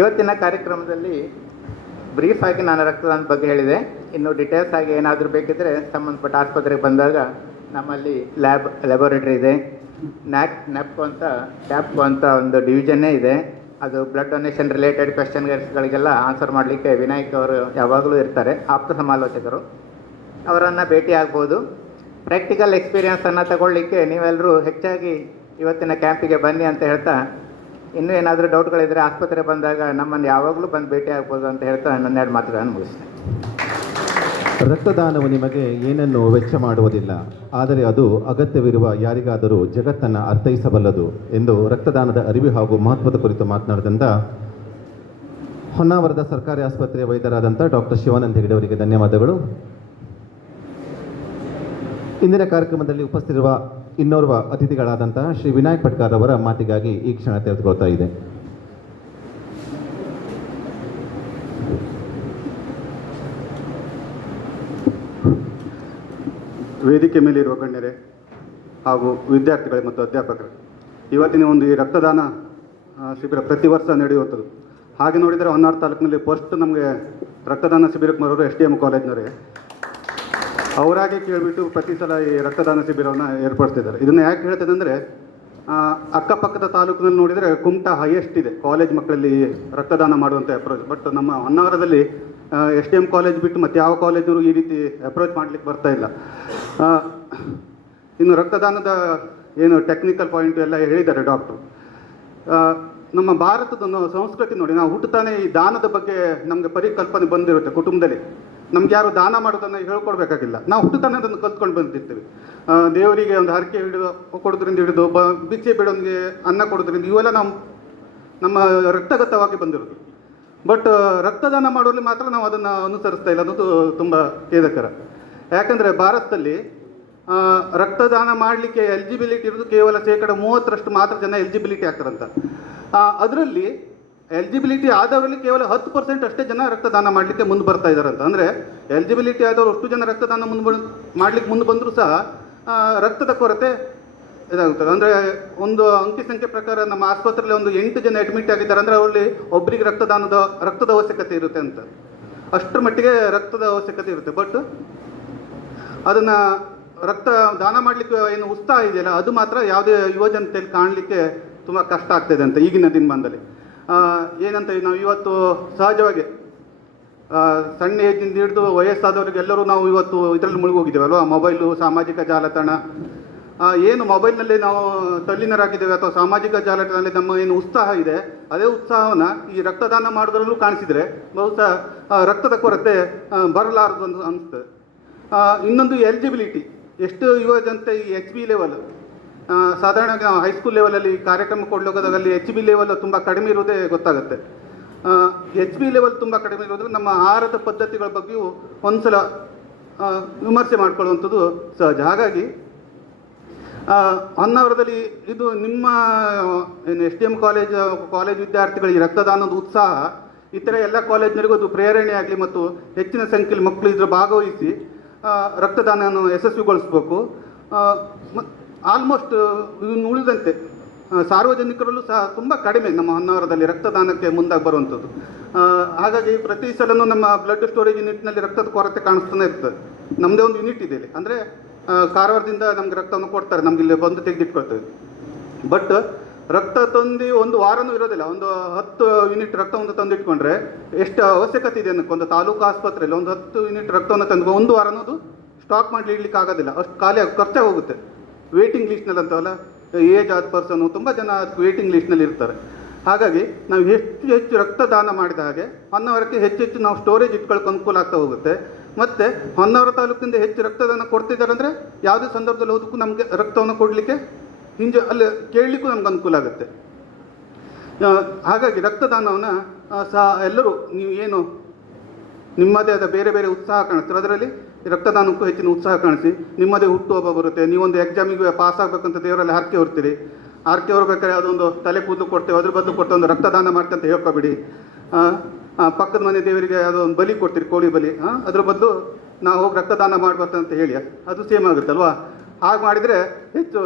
ಇವತ್ತಿನ ಕಾರ್ಯಕ್ರಮದಲ್ಲಿ ಬ್ರೀಫಾಗಿ ನಾನು ರಕ್ತದಾನದ ಬಗ್ಗೆ ಹೇಳಿದೆ. ಇನ್ನು ಡೀಟೇಲ್ಸ್ ಆಗಿ ಏನಾದರೂ ಬೇಕಿದ್ದರೆ ಸಂಬಂಧಪಟ್ಟ ಆಸ್ಪತ್ರೆಗೆ ಬಂದಾಗ ನಮ್ಮಲ್ಲಿ ಲ್ಯಾಬೊರೇಟರಿ ಇದೆ, ನೆಪ್ಕೋ ಅಂತ ಟ್ಯಾಪ್ಕೋ ಅಂತ ಒಂದು ಡಿವಿಷನ್ನೇ ಇದೆ. ಅದು ಬ್ಲಡ್ ಡೊನೇಷನ್ ರಿಲೇಟೆಡ್ ಕ್ವೆಶ್ಚನ್ಗಳಿಗೆಲ್ಲ ಆನ್ಸರ್ ಮಾಡಲಿಕ್ಕೆ ವಿನಾಯಕ್ ಅವರು ಯಾವಾಗಲೂ ಇರ್ತಾರೆ, ಆಪ್ತ ಸಮಾಲೋಚಕರು. ಅವರನ್ನು ಭೇಟಿ ಆಗ್ಬೋದು. ಪ್ರಾಕ್ಟಿಕಲ್ ಎಕ್ಸ್ಪೀರಿಯನ್ಸನ್ನು ತಗೊಳ್ಳಿಕ್ಕೆ ನೀವೆಲ್ಲರೂ ಹೆಚ್ಚಾಗಿ ಇವತ್ತಿನ ಕ್ಯಾಂಪಿಗೆ ಬನ್ನಿ ಅಂತ ಹೇಳ್ತಾ, ಇನ್ನೂ ಏನಾದರೂ ಡೌಟ್ಗಳಿದ್ದರೆ ಆಸ್ಪತ್ರೆ ಬಂದಾಗ ನಮ್ಮನ್ನು ಯಾವಾಗಲೂ ಬಂದು ಭೇಟಿ ಆಗ್ಬೋದು ಅಂತ ಹೇಳ್ತಾ ನನ್ನೆರಡು ಮಾತುಗಳನ್ನು ಮುಗಿಸ್ತೇನೆ. ರಕ್ತದಾನವು ನಿಮಗೆ ಏನನ್ನು ವೆಚ್ಚ ಮಾಡುವುದಿಲ್ಲ, ಆದರೆ ಅದು ಅಗತ್ಯವಿರುವ ಯಾರಿಗಾದರೂ ಜಗತ್ತನ್ನು ಅರ್ಥೈಸಬಲ್ಲದು ಎಂದು ರಕ್ತದಾನದ ಅರಿವು ಹಾಗೂ ಮಹತ್ವದ ಕುರಿತು ಮಾತನಾಡಿದಂಥ ಹೊನ್ನಾವರದ ಸರ್ಕಾರಿ ಆಸ್ಪತ್ರೆಯ ವೈದ್ಯರಾದಂಥ ಡಾಕ್ಟರ್ ಶಿವಾನಂದ ಹೆಗಡೆ ಅವರಿಗೆ ಧನ್ಯವಾದಗಳು. ಇಂದಿನ ಕಾರ್ಯಕ್ರಮದಲ್ಲಿ ಉಪಸ್ಥಿತಿರುವ ಇನ್ನೋರ್ವ ಅತಿಥಿಗಳಾದಂತಹ ಶ್ರೀ ವಿನಾಯಕ್ ಪಟ್ಕಾರ್ ಅವರ ಮಾತಿಗಾಗಿ ಈ ಕ್ಷಣ ತೆಗೆದುಕೊಳ್ತಾ ಇದೆ. ವೇದಿಕೆ ಮೇಲಿರುವ ಗಣ್ಯರೇ ಹಾಗೂ ವಿದ್ಯಾರ್ಥಿಗಳೇ ಮತ್ತು ಅಧ್ಯಾಪಕರು, ಇವತ್ತಿನ ಒಂದು ಈ ರಕ್ತದಾನ ಶಿಬಿರ ಪ್ರತಿ ವರ್ಷ ನಡೆಯುವಂಥದ್ದು. ಹಾಗೆ ನೋಡಿದರೆ ಹೊನ್ನಾವರ ತಾಲೂಕಿನಲ್ಲಿ ಫಸ್ಟ್ ನಮಗೆ ರಕ್ತದಾನ ಶಿಬಿರಕ್ಕೆ ಬರೋರು SDM ಕಾಲೇಜ್ನವರೇ. ಅವರಾಗೆ ಕೇಳಿಬಿಟ್ಟು ಪ್ರತಿ ಸಲ ಈ ರಕ್ತದಾನ ಶಿಬಿರವನ್ನು ಏರ್ಪಡಿಸ್ತಿದ್ದಾರೆ. ಇದನ್ನು ಯಾಕೆ ಹೇಳ್ತದೆ ಅಂದರೆ, ಅಕ್ಕಪಕ್ಕದ ತಾಲೂಕಿನಲ್ಲಿ ನೋಡಿದರೆ ಕುಮಟಾ ಹೈಯೆಸ್ಟ್ ಇದೆ ಕಾಲೇಜ್ ಮಕ್ಕಳಲ್ಲಿ ರಕ್ತದಾನ ಮಾಡುವಂಥ ಅಪ್ರೋಚ್. ಬಟ್ ನಮ್ಮ ಹೊನ್ನಾವರದಲ್ಲಿ SDM ಕಾಲೇಜ್ ಬಿಟ್ಟು ಮತ್ತು ಯಾವ ಕಾಲೇಜರು ಈ ರೀತಿ ಅಪ್ರೋಚ್ ಮಾಡಲಿಕ್ಕೆ ಬರ್ತಾ ಇಲ್ಲ. ಇನ್ನು ರಕ್ತದಾನದ ಏನು ಟೆಕ್ನಿಕಲ್ ಪಾಯಿಂಟು ಎಲ್ಲ ಹೇಳಿದ್ದಾರೆ ಡಾಕ್ಟ್ರು. ನಮ್ಮ ಭಾರತದ ಸಂಸ್ಕೃತಿ ನೋಡಿ, ನಾವು ಹುಟ್ಟುತ್ತಾನೆ ಈ ದಾನದ ಬಗ್ಗೆ ನಮಗೆ ಪರಿಕಲ್ಪನೆ ಬಂದಿರುತ್ತೆ ಕುಟುಂಬದಲ್ಲಿ. ನಮ್ಗೆ ಯಾರು ದಾನ ಮಾಡೋದನ್ನು ಹೇಳ್ಕೊಡ್ಬೇಕಾಗಿಲ್ಲ, ನಾವು ಹುಟ್ಟುತ್ತಾನೆ ಅದನ್ನು ಕಲ್ತ್ಕೊಂಡು ಬಂದಿರ್ತೀವಿ. ದೇವರಿಗೆ ಒಂದು ಹರಕೆ ಹಿಡಿದು ಕೊಡೋದ್ರಿಂದ ಹಿಡಿದು ಭಿಕ್ಷೆ ಬಿಡೋನಿಗೆ ಅನ್ನ ಕೊಡೋದ್ರಿಂದ ಇವೆಲ್ಲ ನಮ್ಮ ರಕ್ತಗತವಾಗಿ ಬಂದಿರೋದು. ಬಟ್ ರಕ್ತದಾನ ಮಾಡುವಲ್ಲಿ ಮಾತ್ರ ನಾವು ಅದನ್ನು ಅನುಸರಿಸ್ತಾ ಇಲ್ಲ, ಅನ್ನೋದು ತುಂಬ ಖೇದಕರ. ಯಾಕಂದರೆ ಭಾರತದಲ್ಲಿ ರಕ್ತದಾನ ಮಾಡಲಿಕ್ಕೆ ಎಲಿಜಿಬಿಲಿಟಿ ಇರೋದು ಕೇವಲ 30% ಮಾತ್ರ ಜನ ಎಲಿಜಿಬಿಲಿಟಿ ಆಗ್ತಾರಂತ. ಅದರಲ್ಲಿ ಎಲಿಜಿಬಿಲಿಟಿ ಆದವರಲ್ಲಿ ಕೇವಲ 10% ಅಷ್ಟೇ ಜನ ರಕ್ತದಾನ ಮಾಡಲಿಕ್ಕೆ ಮುಂದೆ ಬರ್ತಾ ಇದ್ದಾರಂತ. ಅಂದರೆ ಎಲಿಜಿಬಿಲಿಟಿ ಆದವರು ಅಷ್ಟು ಜನ ರಕ್ತದಾನ ಮಾಡಲಿಕ್ಕೆ ಮುಂದೆ ಬಂದರೂ ಸಹ ರಕ್ತದ ಕೊರತೆ ಇದಾಗುತ್ತದೆ. ಅಂದರೆ ಒಂದು ಅಂಕಿ ಸಂಖ್ಯೆ ಪ್ರಕಾರ ನಮ್ಮ ಆಸ್ಪತ್ರೆಯಲ್ಲಿ ಒಂದು 8 ಜನ ಅಡ್ಮಿಟ್ ಆಗಿದ್ದಾರೆ ಅಂದರೆ ಅವರಲ್ಲಿ ಒಬ್ಬರಿಗೆ ರಕ್ತದ ಅವಶ್ಯಕತೆ ಇರುತ್ತೆ ಅಂತ. ಅಷ್ಟರ ಮಟ್ಟಿಗೆ ರಕ್ತದ ಅವಶ್ಯಕತೆ ಇರುತ್ತೆ. ಬಟ್ ಅದನ್ನು ರಕ್ತ ದಾನ ಮಾಡಲಿಕ್ಕೆ ಏನು ಉತ್ಸಾಹ ಇದೆಯಲ್ಲ, ಅದು ಮಾತ್ರ ಯಾವುದೇ ಯುವಜನತೆಯಲ್ಲಿ ಕಾಣಲಿಕ್ಕೆ ತುಂಬ ಕಷ್ಟ ಆಗ್ತಾಯಿದೆ ಅಂತ ಈಗಿನ ದಿನಮಾನದಲ್ಲಿ. ಏನಂತ ನಾವು ಇವತ್ತು ಸಹಜವಾಗಿ ಸಣ್ಣ ಏಜಿಂದ ಹಿಡಿದು ವಯಸ್ಸಾದವರಿಗೆಲ್ಲರೂ ನಾವು ಇವತ್ತು ಇದರಲ್ಲಿ ಮುಳುಗೋಗಿದ್ದೇವಲ್ವ, ಮೊಬೈಲು, ಸಾಮಾಜಿಕ ಜಾಲತಾಣ. ಏನು ಮೊಬೈಲ್ನಲ್ಲಿ ನಾವು ತಲ್ಲೀನರಾಗಿದ್ದೇವೆ ಅಥವಾ ಸಾಮಾಜಿಕ ಜಾಲತಾಣದಲ್ಲಿ ನಮ್ಮ ಏನು ಉತ್ಸಾಹ ಇದೆ, ಅದೇ ಉತ್ಸಾಹವನ್ನು ಈ ರಕ್ತದಾನ ಮಾಡೋದ್ರಲ್ಲೂ ಕಾಣಿಸಿದರೆ ಬಹುಶಃ ರಕ್ತದ ಕೊರತೆ ಬರಲಾರದು ಅಂತ ಅನಿಸ್ತದೆ. ಇನ್ನೊಂದು ಎಲಿಜಿಬಿಲಿಟಿ, ಎಷ್ಟು ಯುವ ಜನತೆ ಈ HB ಲೆವೆಲ್, ಸಾಧಾರಣವಾಗಿ ನಾವು ಹೈಸ್ಕೂಲ್ ಲೆವೆಲಲ್ಲಿ ಕಾರ್ಯಕ್ರಮ ಕೊಡೋದಾಗಲ್ಲಿ HB ಲೆವೆಲ್ ತುಂಬ ಕಡಿಮೆ ಇರೋದೇ ಗೊತ್ತಾಗುತ್ತೆ. HB ಲೆವೆಲ್ ತುಂಬ ಕಡಿಮೆ ಇರೋದ್ರೆ ನಮ್ಮ ಆಹಾರದ ಪದ್ಧತಿಗಳ ಬಗ್ಗೆಯೂ ಒಂದ್ಸಲ ವಿಮರ್ಶೆ ಮಾಡ್ಕೊಳ್ಳುವಂಥದ್ದು ಸಹಜ. ಹಾಗಾಗಿ ಹೊನ್ನಾವರದಲ್ಲಿ ಇದು ನಿಮ್ಮ ಏನು SDM ಕಾಲೇಜ್ ವಿದ್ಯಾರ್ಥಿಗಳಿಗೆ ರಕ್ತದಾನದ ಉತ್ಸಾಹ ಇತರ ಎಲ್ಲ ಕಾಲೇಜಿನರಿಗೂ ಅದು ಪ್ರೇರಣೆ ಆಗಲಿ ಮತ್ತು ಹೆಚ್ಚಿನ ಸಂಖ್ಯೆಯಲ್ಲಿ ಮಕ್ಕಳು ಇದರ ಭಾಗವಹಿಸಿ ರಕ್ತದಾನವನ್ನು ಯಶಸ್ವಿಗೊಳಿಸಬೇಕು. ಆಲ್ಮೋಸ್ಟ್ ಉಳಿದಂತೆ ಸಾರ್ವಜನಿಕರಲ್ಲೂ ಸಹ ತುಂಬ ಕಡಿಮೆ ನಮ್ಮ ಹೊನ್ನಾವರದಲ್ಲಿ ರಕ್ತದಾನಕ್ಕೆ ಮುಂದಾಗಿ ಬರುವಂಥದ್ದು. ಹಾಗಾಗಿ ಪ್ರತಿ ಸಲನೂ ನಮ್ಮ ಬ್ಲಡ್ ಸ್ಟೋರೇಜ್ ಯೂನಿಟ್ನಲ್ಲಿ ರಕ್ತದ ಕೊರತೆ ಕಾಣಿಸ್ತಾನೆ ಇರ್ತದೆ. ನಮ್ಮದೇ ಒಂದು ಯೂನಿಟ್ ಇದೆ ಇಲ್ಲಿ, ಅಂದರೆ ಕಾರವಾರದಿಂದ ನಮ್ಗೆ ರಕ್ತವನ್ನು ಕೊಡ್ತಾರೆ, ನಮ್ಗೆ ಇಲ್ಲಿ ಬಂದು ತೆಗೆದಿಟ್ಕೊಳ್ತೇವೆ. ಬಟ್ ರಕ್ತ ತಂದು ಒಂದು ವಾರನೂ ಇರೋದಿಲ್ಲ. ಒಂದು 10 ಯೂನಿಟ್ ರಕ್ತವನ್ನು ತಂದಿಟ್ಕೊಂಡ್ರೆ ಎಷ್ಟು ಅವಶ್ಯಕತೆ ಇದೆ ಅನ್ನೋಕ್ಕೆ ಒಂದು ತಾಲೂಕು ಆಸ್ಪತ್ರೆಯಲ್ಲಿ ಒಂದು 10 ಯೂನಿಟ್ ರಕ್ತವನ್ನು ತಂದು ಒಂದು ವಾರ ಅನ್ನೋದು ಸ್ಟಾಕ್ ಮಾಡಿ ಇಡ್ಲಿಕ್ಕೆ ಆಗೋದಿಲ್ಲ, ಅಷ್ಟು ಖರ್ಚಾಗಿ ಹೋಗುತ್ತೆ. ವೇಟಿಂಗ್ ಲಿಸ್ಟ್ನಲ್ಲಿ ಅಂತವಲ್ಲ, ಏಜ್ ಆದ ಪರ್ಸನು ತುಂಬ ಜನ ಅದಕ್ಕೆ ವೇಟಿಂಗ್ ಲಿಸ್ಟ್ನಲ್ಲಿ ಇರ್ತಾರೆ. ಹಾಗಾಗಿ ನಾವು ಹೆಚ್ಚು ರಕ್ತದಾನ ಮಾಡಿದ ಹಾಗೆ ಹೊನ್ನಾವರಕ್ಕೆ ಹೆಚ್ಚು ನಾವು ಸ್ಟೋರೇಜ್ ಇಟ್ಕೊಳ್ಳೋಕೆ ಅನುಕೂಲ ಆಗ್ತಾ ಹೋಗುತ್ತೆ. ಮತ್ತು ಹೊನ್ನಾವರ ತಾಲೂಕಿಂದ ಹೆಚ್ಚು ರಕ್ತದಾನ ಕೊಡ್ತಿದ್ದಾರೆ ಅಂದರೆ ಯಾವುದೇ ಸಂದರ್ಭದಲ್ಲಿ ಹೋದಕ್ಕೂ ನಮಗೆ ರಕ್ತವನ್ನು ಕೊಡಲಿಕ್ಕೆ ಅಲ್ಲಿ ಕೇಳಲಿಕ್ಕೂ ನಮ್ಗೆ ಅನುಕೂಲ ಆಗುತ್ತೆ. ಹಾಗಾಗಿ ರಕ್ತದಾನವನ್ನು ಸಹ ಎಲ್ಲರೂ ನೀವು ಏನು ನಿಮ್ಮದೇ ಆದ ಬೇರೆ ಬೇರೆ ಉತ್ಸಾಹ ಕಾಣಿಸ್ತಾರೆ, ಅದರಲ್ಲಿ ರಕ್ತದಾನಕ್ಕೂ ಹೆಚ್ಚಿನ ಉತ್ಸಾಹ ಕಾಣಿಸಿ. ನಿಮ್ಮದೇ ಹುಟ್ಟುಹಬ್ಬ ಬರುತ್ತೆ, ನೀವೊಂದು ಎಕ್ಸಾಮಿಗೆ ಪಾಸ್ ಆಗಬೇಕಂತ ದೇವರಲ್ಲಿ ಹರಕೆ ಹೊರ್ತೀರಿ. ಹರಕೆ ಹೊರಬೇಕಾದ್ರೆ ಅದೊಂದು ತಲೆ ಕೂದಲು ಕೊಡ್ತೇವೆ, ಅದ್ರ ಬದಲು ಕೊಟ್ಟು ಒಂದು ರಕ್ತದಾನ ಮಾಡ್ತೆ ಅಂತ ಹೇಳ್ಕೊಬೇಡಿ. ಪಕ್ಕದ ಮನೆ ದೇವರಿಗೆ ಅದೊಂದು ಬಲಿ ಕೊಡ್ತೀರಿ, ಕೋಳಿ ಬಲಿ, ಅದ್ರ ಬದಲು ನಾವು ಹೋಗಿ ರಕ್ತದಾನ ಮಾಡ್ಬಾರ್ದಂತ ಹೇಳಿ, ಅದು ಸೇಮ್ ಆಗುತ್ತಲ್ವಾ. ಹಾಗೆ ಮಾಡಿದರೆ ಹೆಚ್ಚು